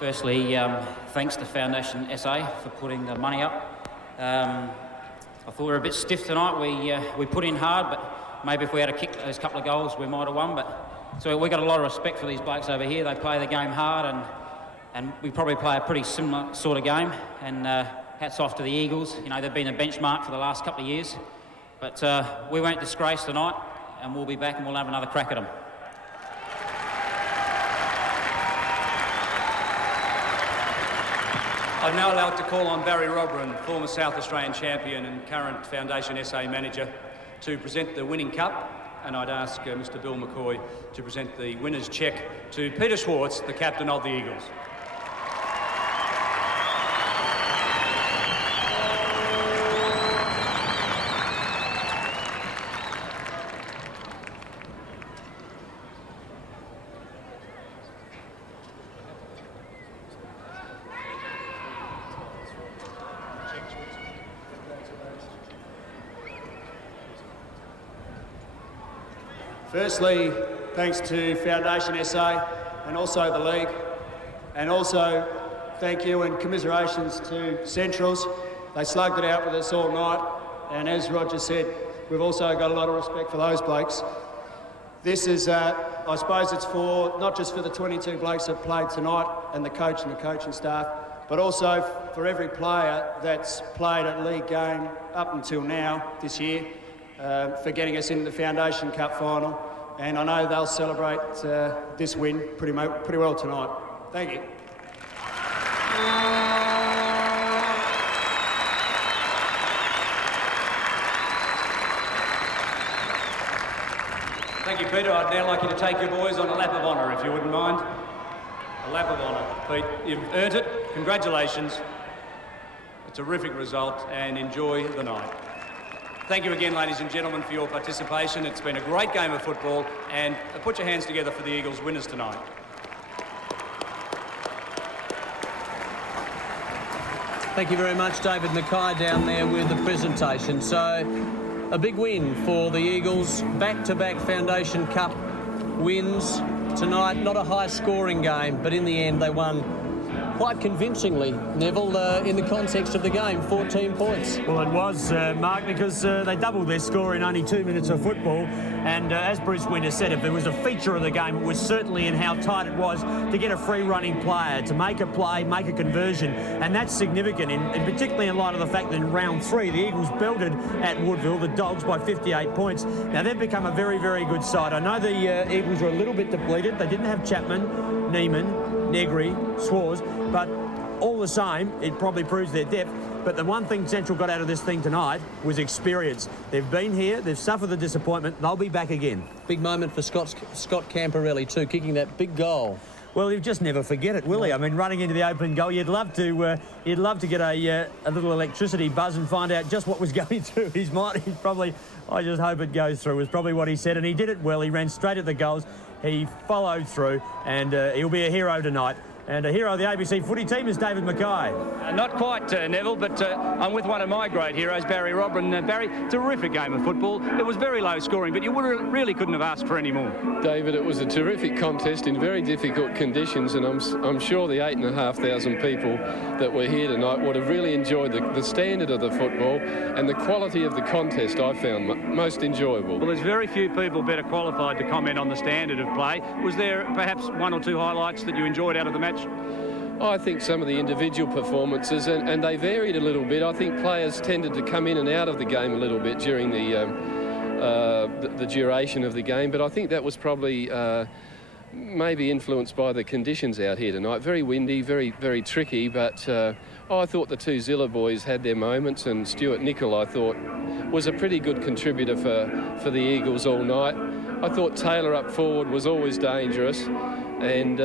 Firstly, thanks to Foundation SA for putting the money up. I thought we were a bit stiff tonight. We put in hard, but maybe if we had a kick those couple of goals, we might have won. So we've got a lot of respect for these blokes over here. They play the game hard, and we probably play a pretty similar sort of game. And hats off to the Eagles. You know, they've been a benchmark for the last couple of years. But we won't disgrace tonight, and we'll be back and we'll have another crack at them. I'd now like to call on Barry Robran, former South Australian champion and current Foundation SA manager, to present the winning cup, and I'd ask Mr. Bill McCoy to present the winner's cheque to Peter Schwartz, the captain of the Eagles. Firstly, thanks to Foundation SA and also the League, and also thank you and commiserations to Centrals. They slugged it out with us all night, and as Roger said, we've also got a lot of respect for those blokes. This is, I suppose it's for, not just for the 22 blokes that played tonight and the coach and the coaching staff, but also for every player that's played at league game up until now this year, for getting us into the Foundation Cup final, and I know they'll celebrate this win pretty well tonight. Thank you. Thank you, Peter. I'd now like you to take your boys on a lap of honour, if you wouldn't mind. A lap of honour. Pete, you've earned it. Congratulations. A terrific result, and enjoy the night. Thank you again, ladies and gentlemen, for your participation. It's been a great game of football, and put your hands together for the Eagles winners tonight. Thank you very much, David Mackay, down there with the presentation. So, a big win for the Eagles. Back-to-back Foundation Cup wins tonight. Not a high-scoring game, but in the end they won quite convincingly, Neville, in the context of the game, 14 points. Well, it was, Mark, because they doubled their score in only 2 minutes of football. And as Bruce Winter said, if there was a feature of the game, it was certainly in how tight it was to get a free-running player, to make a play, make a conversion. And that's significant, and particularly in light of the fact that in round 3, the Eagles belted at Woodville, the Dogs, by 58 points. Now, they've become a very, very good side. I know the Eagles were a little bit depleted. They didn't have Chapman, Neiman, Negri, Schwartz, but all the same, it probably proves their depth. But the one thing Central got out of this thing tonight was experience. They've been here, they've suffered the disappointment, they'll be back again. Big moment for Scott Camperelli too, kicking that big goal. Well, he'll just never forget it, will he? I mean, running into the open goal, you'd love to get a little electricity buzz and find out just what was going through his mind. He's probably, I just hope it goes through, was probably what he said, and he did it well. He ran straight at the goals. He followed through, and he'll be a hero tonight. And a hero of the ABC footy team is David Mackay. Not quite, Neville, but I'm with one of my great heroes, Barry Robin. Barry, terrific game of football. It was very low scoring, but you really couldn't have asked for any more. David, it was a terrific contest in very difficult conditions, and I'm sure the 8,500 people that were here tonight would have really enjoyed the standard of the football and the quality of the contest. I found most enjoyable. Well, there's very few people better qualified to comment on the standard of play. Was there perhaps one or two highlights that you enjoyed out of the match? I think some of the individual performances, and they varied a little bit. I think players tended to come in and out of the game a little bit during the duration of the game, but I think that was probably maybe influenced by the conditions out here tonight. Very windy, very, very tricky, but I thought the two Zilla boys had their moments, and Stuart Nicol, I thought, was a pretty good contributor for the Eagles all night. I thought Taylor up forward was always dangerous, and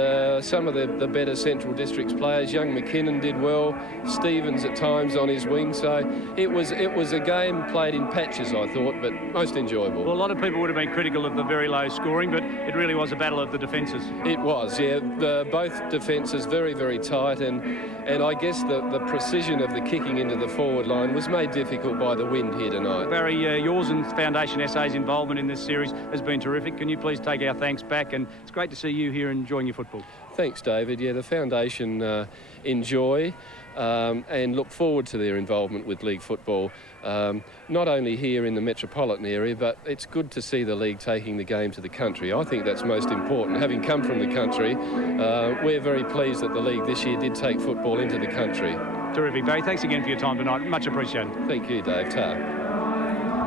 some of the better Central Districts players, young McKinnon did well, Stevens at times on his wing, so it was a game played in patches, I thought, but most enjoyable. Well, a lot of people would have been critical of the very low scoring, but it really was a battle of the defences. It was, yeah. Both defences very, very tight, and I guess the precision of the kicking into the forward line was made difficult by the wind here tonight. Barry, yours and Foundation SA's involvement in this series has been terrific. Can you please take our thanks back? And it's great to see you here enjoying your football. Thanks, David. Yeah, the Foundation enjoy and look forward to their involvement with league football, not only here in the metropolitan area, but it's good to see the league taking the game to the country. I think that's most important. Having come from the country, we're very pleased that the league this year did take football into the country. Terrific, Barry. Thanks again for your time tonight. Much appreciated. Thank you, Dave. Ta.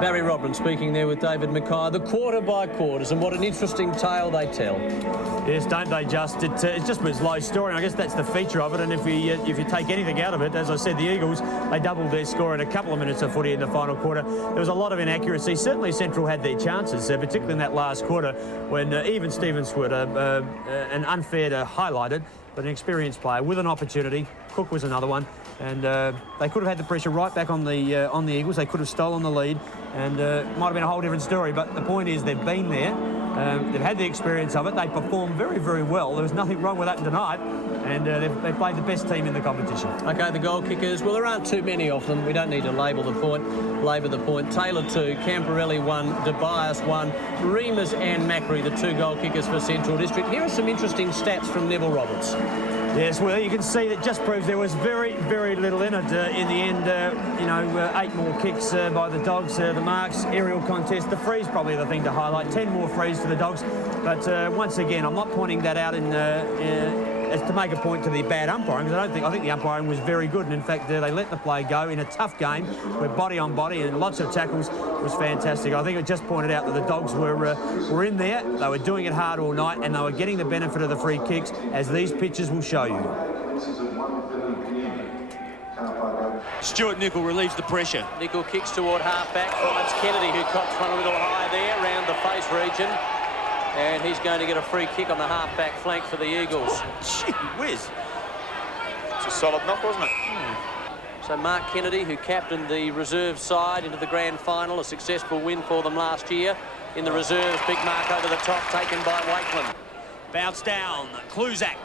Barry Robin speaking there with David Mackay. The quarter by quarters, and what an interesting tale they tell. Yes, don't they just? It just was low scoring. I guess that's the feature of it. And if you take anything out of it, as I said, the Eagles, they doubled their score in a couple of minutes of footy in the final quarter. There was a lot of inaccuracy. Certainly Central had their chances, particularly in that last quarter when even Stevens would an unfair to highlight it, but an experienced player with an opportunity. Cook was another one. And they could have had the pressure right back on the Eagles. They could have stolen the lead, and it might have been a whole different story. But the point is, they've been there. They've had the experience of it. They performed very, very well. There was nothing wrong with that tonight, and they've played the best team in the competition. Okay, the goal kickers. Well, there aren't too many of them. We don't need to labour the point. Taylor 2, Camporelli 1, DeBias 1, Remus and Macri, the 2 goal kickers for Central District. Here are some interesting stats from Neville Roberts. Yes, well, you can see that just proves there was very, very little in it. In the end, 8 more kicks by the Dogs, the marks, aerial contest. The frees probably the thing to highlight. 10 more frees for the Dogs. But once again, I'm not pointing that out as to make a point to the bad umpiring, because I think the umpiring was very good, and in fact they let the play go in a tough game with body on body and lots of tackles. It was fantastic. I think it just pointed out that the Dogs were in there, they were doing it hard all night, and they were getting the benefit of the free kicks, as these pitches will show you. Stuart Nicol relieves the pressure. Nicol kicks toward half-back, finds Kennedy, who cops one a little high there around the face region. And he's going to get a free kick on the half-back flank for the Eagles. Gee whiz. It's a solid knock, wasn't it? So Mark Kennedy, who captained the reserve side into the grand final, a successful win for them last year. In the reserves, big mark over the top, taken by Wakeland. Bounce down, Kluzak.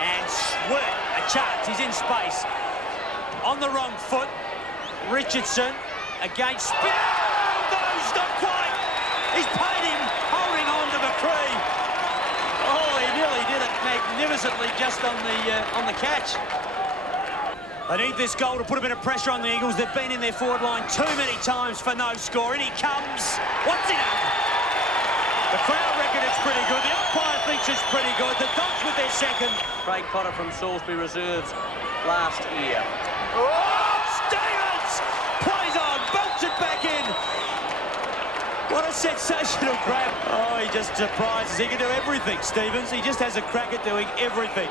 And swirt, a chance, he's in space. On the wrong foot, Richardson against spin. No, not quite. He's paid him, holding on to McCree. Oh, he nearly did it magnificently just on the catch. They need this goal to put a bit of pressure on the Eagles. They've been in their forward line too many times for no score. In he comes. What's he done? The crowd reckon it's pretty good. The umpire thinks it's pretty good. The Dogs with their second. Craig Potter from Salisbury Reserves last year. Oh, Stevens! Plays on, bolts it back in. What a sensational grab. Oh, he just surprises. He can do everything, Stevens. He just has a crack at doing everything.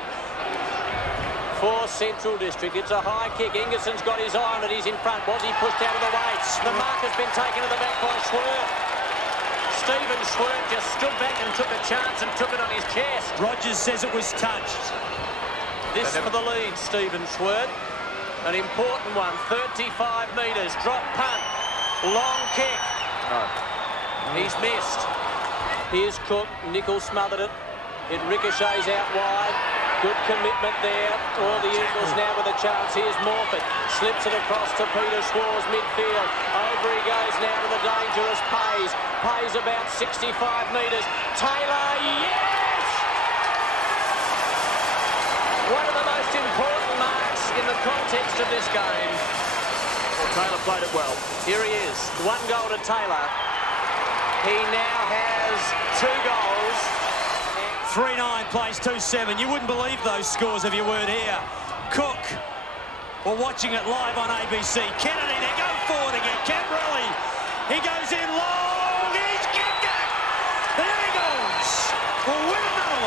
For Central District, it's a high kick. Ingerson's got his eye on it. He's in front. Was he pushed out of the way? The mark has been taken to the back by Swerve. Stephen Schwert just stood back and took a chance and took it on his chest. Rogers says it was touched. This for the lead, Stephen Schwert. An important one, 35 metres, drop punt, long kick. No. He's missed. Here's Cook, Nichols smothered it. It ricochets out wide. Good commitment there. All the Eagles now with a chance. Here's Morford. Slips it across to Peter Schwarz, midfield. Over he goes now to the dangerous Pays. Pays about 65 metres. Taylor, yes! One of the most important marks in the context of this game. Well, Taylor played it well. Here he is. 1 goal to Taylor. He now has 2 goals. 3-9 plays 2-7. You wouldn't believe those scores if you weren't here. Cook. We're watching it live on ABC. Kennedy, they go forward again. Cambrelli. He goes in long. He's kicked it. The Eagles will win another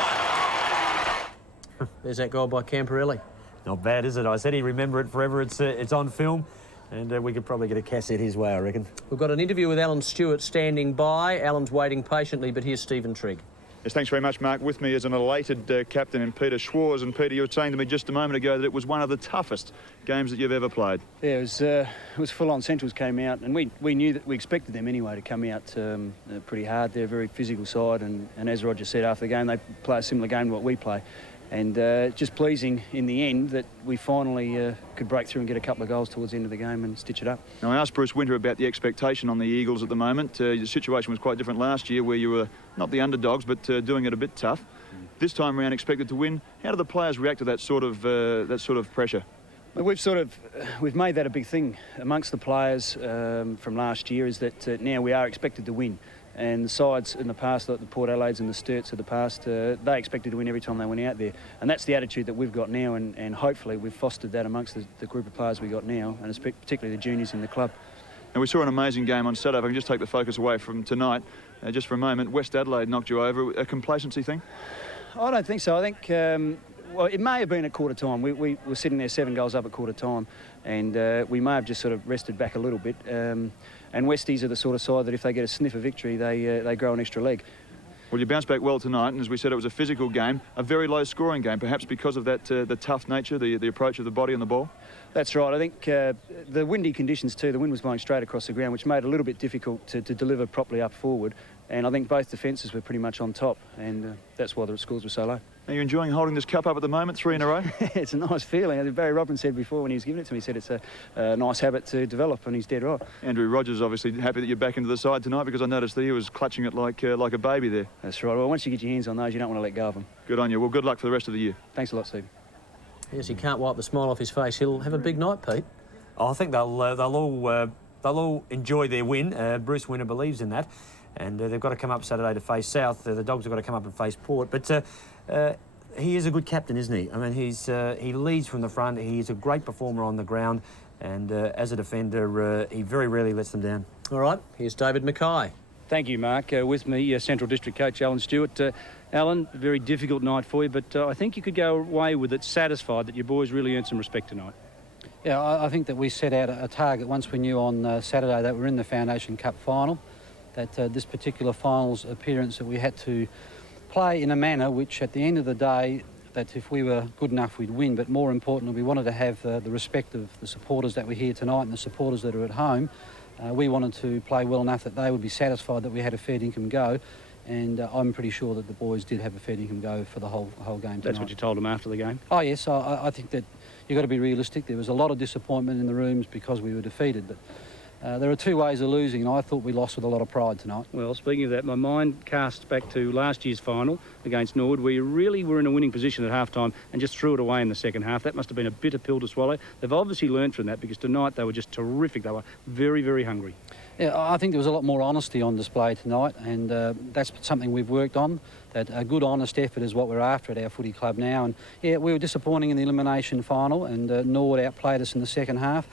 one. There's that goal by Camparelli. Not bad, is it? I said he'd remember it forever. It's on film. And we could probably get a cassette his way, I reckon. We've got an interview with Alan Stewart standing by. Alan's waiting patiently, but here's Stephen Trigg. Yes, thanks very much, Mark. With me is an elated captain in Peter Schwarz. And Peter, you were saying to me just a moment ago that it was one of the toughest games that you've ever played. Yeah, it was full on. Centrals came out, and we knew that we expected them anyway to come out pretty hard. They're a very physical side, and as Roger said after the game, they play a similar game to what we play. And just pleasing in the end that we finally could break through and get a couple of goals towards the end of the game and stitch it up. Now, I asked Bruce Winter about the expectation on the Eagles at the moment. The situation was quite different last year, where you were not the underdogs, but doing it a bit tough. This time around, expected to win. How do the players react to that sort of pressure? Well, we've made that a big thing amongst the players from last year, is that now we are expected to win. And the sides in the past, like the Port Adelaides and the Sturts of the past, they expected to win every time they went out there. And that's the attitude that we've got now, and hopefully we've fostered that amongst the group of players we've got now, and particularly the juniors in the club. And we saw an amazing game on Saturday. If I can just take the focus away from tonight, just for a moment. West Adelaide knocked you over. A complacency thing? I don't think so. I think, well, it may have been at quarter time. We were sitting there 7 goals up at quarter time, and we may have just sort of rested back a little bit. And Westies are the sort of side that if they get a sniff of victory, they grow an extra leg. Well, you bounced back well tonight, and as we said, it was a physical game, a very low-scoring game, perhaps because of that the tough nature, the approach of the body and the ball. That's right. I think the windy conditions too, the wind was blowing straight across the ground, which made it a little bit difficult to deliver properly up forward. And I think both defences were pretty much on top, and that's why the scores were so low. Are you enjoying holding this cup up at the moment, 3 in a row? It's a nice feeling. As Barry Robin said before when he was giving it to me, he said it's a nice habit to develop, and he's dead right. Andrew Rogers obviously happy that you're back into the side tonight, because I noticed that he was clutching it like a baby there. That's right. Well, once you get your hands on those, you don't want to let go of them. Good on you. Well, good luck for the rest of the year. Thanks a lot, Steve. Yes, he can't wipe the smile off his face. He'll have a big night, Pete. I think they'll all enjoy their win. Bruce Winter believes in that. And they've got to come up Saturday to face South. The Dogs have got to come up and face Port. But he is a good captain, isn't he? I mean, he leads from the front. He's a great performer on the ground. And as a defender, he very rarely lets them down. All right, here's David Mackay. Thank you, Mark. With me, Central District Coach Alan Stewart. Alan, a very difficult night for you, but I think you could go away with it satisfied that your boys really earned some respect tonight. Yeah, I think that we set out a target once we knew on Saturday that we're in the Foundation Cup final, that this particular finals appearance that we had to play in a manner which at the end of the day, that if we were good enough we'd win, but more importantly we wanted to have the respect of the supporters that were here tonight and the supporters that are at home. We wanted to play well enough that they would be satisfied that we had a fair dinkum go, and I'm pretty sure that the boys did have a fair dinkum go for the whole game tonight. That's what you told them after the game? Oh yes, I think that you've got to be realistic. There was a lot of disappointment in the rooms because we were defeated, but there are two ways of losing, and I thought we lost with a lot of pride tonight. Well, speaking of that, my mind casts back to last year's final against Norwood. We really were in a winning position at half-time and just threw it away in the second half. That must have been a bitter pill to swallow. They've obviously learned from that, because tonight they were just terrific. They were very, very hungry. Yeah, I think there was a lot more honesty on display tonight, and that's something we've worked on. That a good, honest effort is what we're after at our footy club now. And yeah, we were disappointing in the elimination final, and Norwood outplayed us in the second half.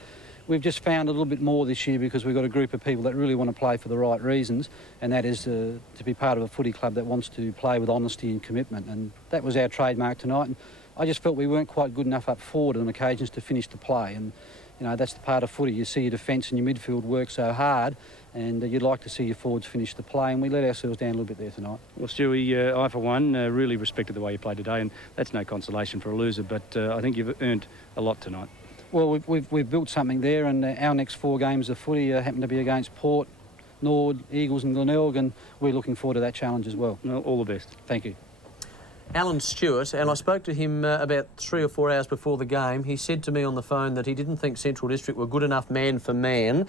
We've just found a little bit more this year because we've got a group of people that really want to play for the right reasons, and that is to be part of a footy club that wants to play with honesty and commitment. And that was our trademark tonight. And I just felt we weren't quite good enough up forward on occasions to finish the play. And you know, that's the part of footy. You see your defence and your midfield work so hard, and you'd like to see your forwards finish the play, and we let ourselves down a little bit there tonight. Well, Stewie, I for one really respected the way you played today, and that's no consolation for a loser, but I think you've earned a lot tonight. Well, we've built something there, and our next 4 games of footy happen to be against Port, Norwood, Eagles and Glenelg, and we're looking forward to that challenge as well. Well, all the best. Thank you. Alan Stewart, and I spoke to him about 3 or 4 hours before the game. He said to me on the phone that he didn't think Central District were good enough man for man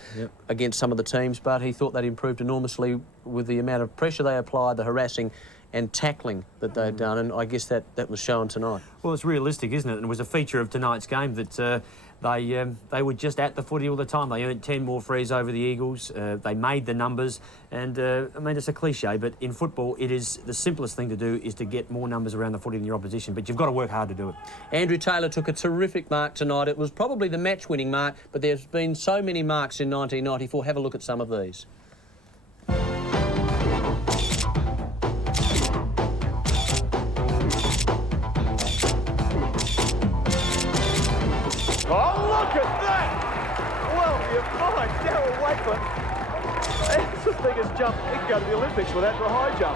against some of the teams, but he thought they'd improved enormously with the amount of pressure they applied, the harassing and tackling that they'd done, and I guess that was shown tonight. Well, it's realistic, isn't it? And it was a feature of tonight's game that they were just at the footy all the time. They earned 10 more frees over the Eagles. They made the numbers. And, I mean, it's a cliche, but in football, it is the simplest thing to do is to get more numbers around the footy than your opposition. But you've got to work hard to do it. Andrew Taylor took a terrific mark tonight. It was probably the match-winning mark, but there's been so many marks in 1994. Have a look at some of these. Oh, look at that! Well, you mind, Darryl Wakeland. That's the biggest jump. He can go to the Olympics with that for a high jump.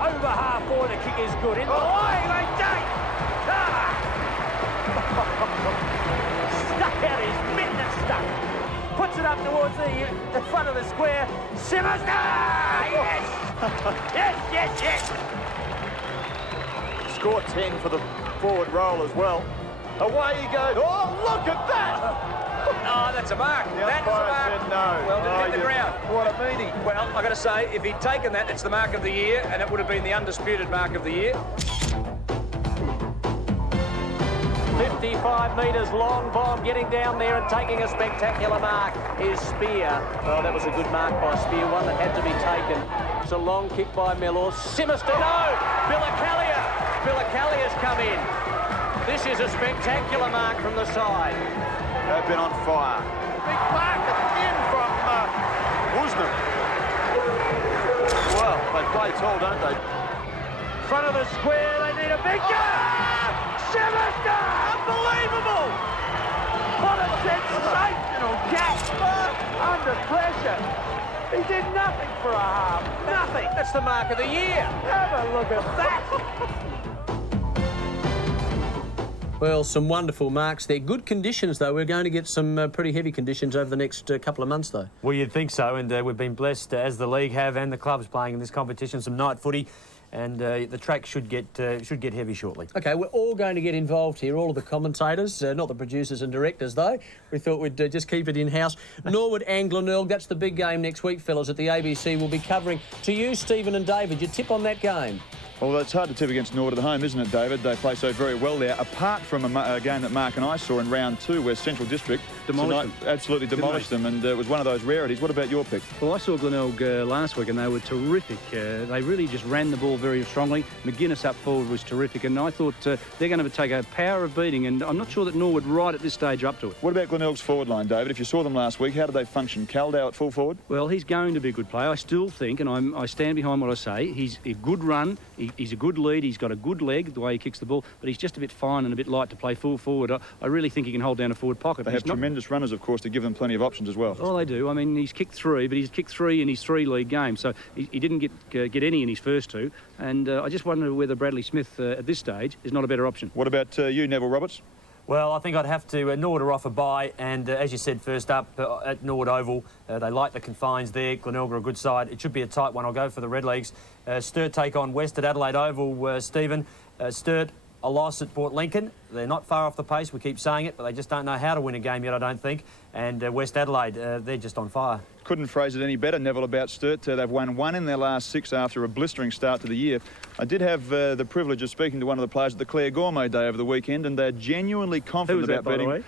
Over half forward, the kick is good. In the way, they take! Stuck out his mitt and stuck. Puts it up towards the front of the square. Simmers! Ah, yes! Yes, yes, yes! Score 10 for the forward roll as well. Away he goes. Oh, look at that! Oh, that's a mark. That is a mark. Said no. Well, it hit the ground. What a meaning. Well, I've got to say, if he'd taken that, it's the mark of the year, and it would have been the undisputed mark of the year. 55 metres long bomb getting down there and taking a spectacular mark is Spear. Oh, that was a good mark by Spear, one that had to be taken. It's a long kick by Mellor. Simister, no! Billicalia's come in. This is a spectacular mark from the side. They've been on fire. Big mark again from Woosnam. Well, they play tall, don't they? Front of the square, they need a big Simister! Unbelievable! What a sensational catch! Under pressure. He did nothing for a half. Nothing. That's the mark of the year. Have a look at that. Well, some wonderful marks there. Good conditions, though. We're going to get some pretty heavy conditions over the next couple of months, though. Well, you'd think so, and we've been blessed, as the league have and the clubs playing in this competition, some night footy, and the track should get heavy shortly. OK, we're all going to get involved here, all of the commentators, not the producers and directors, though. We thought we'd just keep it in-house. Norwood and Glenelg, that's the big game next week, fellas, at the ABC. We'll be covering. To you, Stephen and David, your tip on that game? Well, it's hard to tip against Norwood at home, isn't it, David? They play so very well there. Apart from a game that Mark and I saw in round 2, where Central District absolutely demolished them, and it was one of those rarities. What about your pick? Well, I saw Glenelg last week, and they were terrific. They really just ran the ball very strongly. McGuinness up forward was terrific, and I thought they're going to take a power of beating, and I'm not sure that Norwood right at this stage are up to it. What about Glenelg's forward line, David? If you saw them last week, how did they function? Caldow at full forward? Well, he's going to be a good player. I still think, and I stand behind what I say, he's a good run, he's a good lead, he's got a good leg, the way he kicks the ball, but he's just a bit fine and a bit light to play full forward. I really think he can hold down a forward pocket. They have tremendous runners, of course, to give them plenty of options as well. Oh, they do. I mean, he's kicked 3, but he's kicked 3 in his 3 league games, so he didn't get any in his first 2, and I just wonder whether Bradley Smith at this stage is not a better option. What about you, Neville Roberts? Well, I think I'd have to Norwood are off a bye, and as you said, first up at Norwood Oval, they like the confines there. Glenelg are a good side. It should be a tight one. I'll go for the Red Leagues. Sturt take on West at Adelaide Oval, Stephen. Sturt, a loss at Port Lincoln. They're not far off the pace, we keep saying it, but they just don't know how to win a game yet, I don't think. And West Adelaide, they're just on fire. Couldn't phrase it any better, Neville, about Sturt. They've won 1 in their last 6 after a blistering start to the year. I did have the privilege of speaking to one of the players at the Clare Gourmet Day over the weekend, and they're genuinely confident about betting.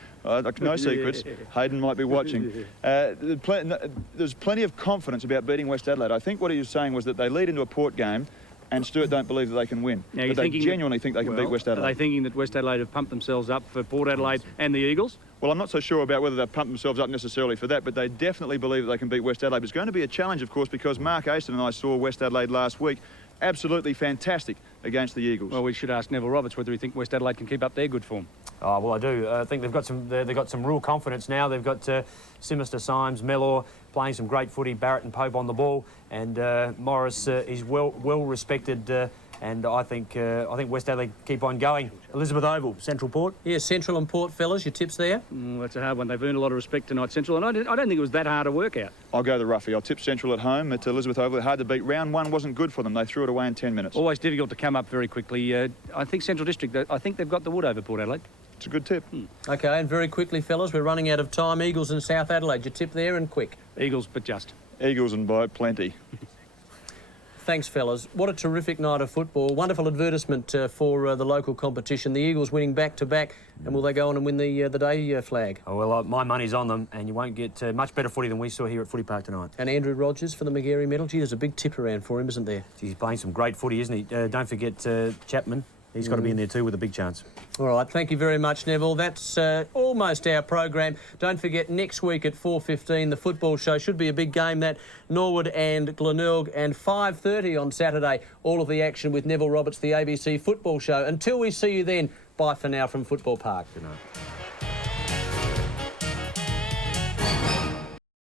No secrets. Hayden might be watching. There's plenty of confidence about beating West Adelaide. I think what he was saying was that they lead into a Port game, and Sturt don't believe that they can win. Now, but they genuinely think they can beat West Adelaide. Are they thinking that West Adelaide have pumped themselves up for Port Adelaide and the Eagles? Well, I'm not so sure about whether they've pumped themselves up necessarily for that, but they definitely believe that they can beat West Adelaide. It's going to be a challenge, of course, because Mark Aston and I saw West Adelaide last week, absolutely fantastic against the Eagles. Well, we should ask Neville Roberts whether he thinks West Adelaide can keep up their good form. Oh, well, I do. I think they've got some real confidence now. They've got Sinister Symes, Mellor playing some great footy, Barrett and Pope on the ball, and Morris is well respected. And I think West Adelaide keep on going. Elizabeth Oval, Central Port. Yeah, Central and Port, fellas, your tips there? That's a hard one. They've earned a lot of respect tonight, Central, and I don't think it was that hard to work out. I'll go the roughie. I'll tip Central at home at Elizabeth Oval. Hard to beat. Round one wasn't good for them. They threw it away in 10 minutes. Always difficult to come up very quickly. I think Central District, I think they've got the wood over Port Adelaide. It's a good tip. OK, and very quickly, fellas, we're running out of time. Eagles and South Adelaide. Your tip there and quick. Eagles, but just. Eagles and by plenty. Thanks, fellas. What a terrific night of football. Wonderful advertisement for the local competition. The Eagles winning back-to-back. And will they go on and win the day flag? Oh, well, my money's on them, and you won't get much better footy than we saw here at Footy Park tonight. And Andrew Rogers for the McGarry medal. Gee, there's a big tip around for him, isn't there? He's playing some great footy, isn't he? Don't forget Chapman. He's got to be in there too with a big chance. All right, thank you very much, Neville. That's almost our program. Don't forget, next week at 4:15, the football show. Should be a big game, that Norwood and Glenelg, and 5:30 on Saturday. All of the action with Neville Roberts, the ABC football show. Until we see you then, bye for now from Football Park. Good night.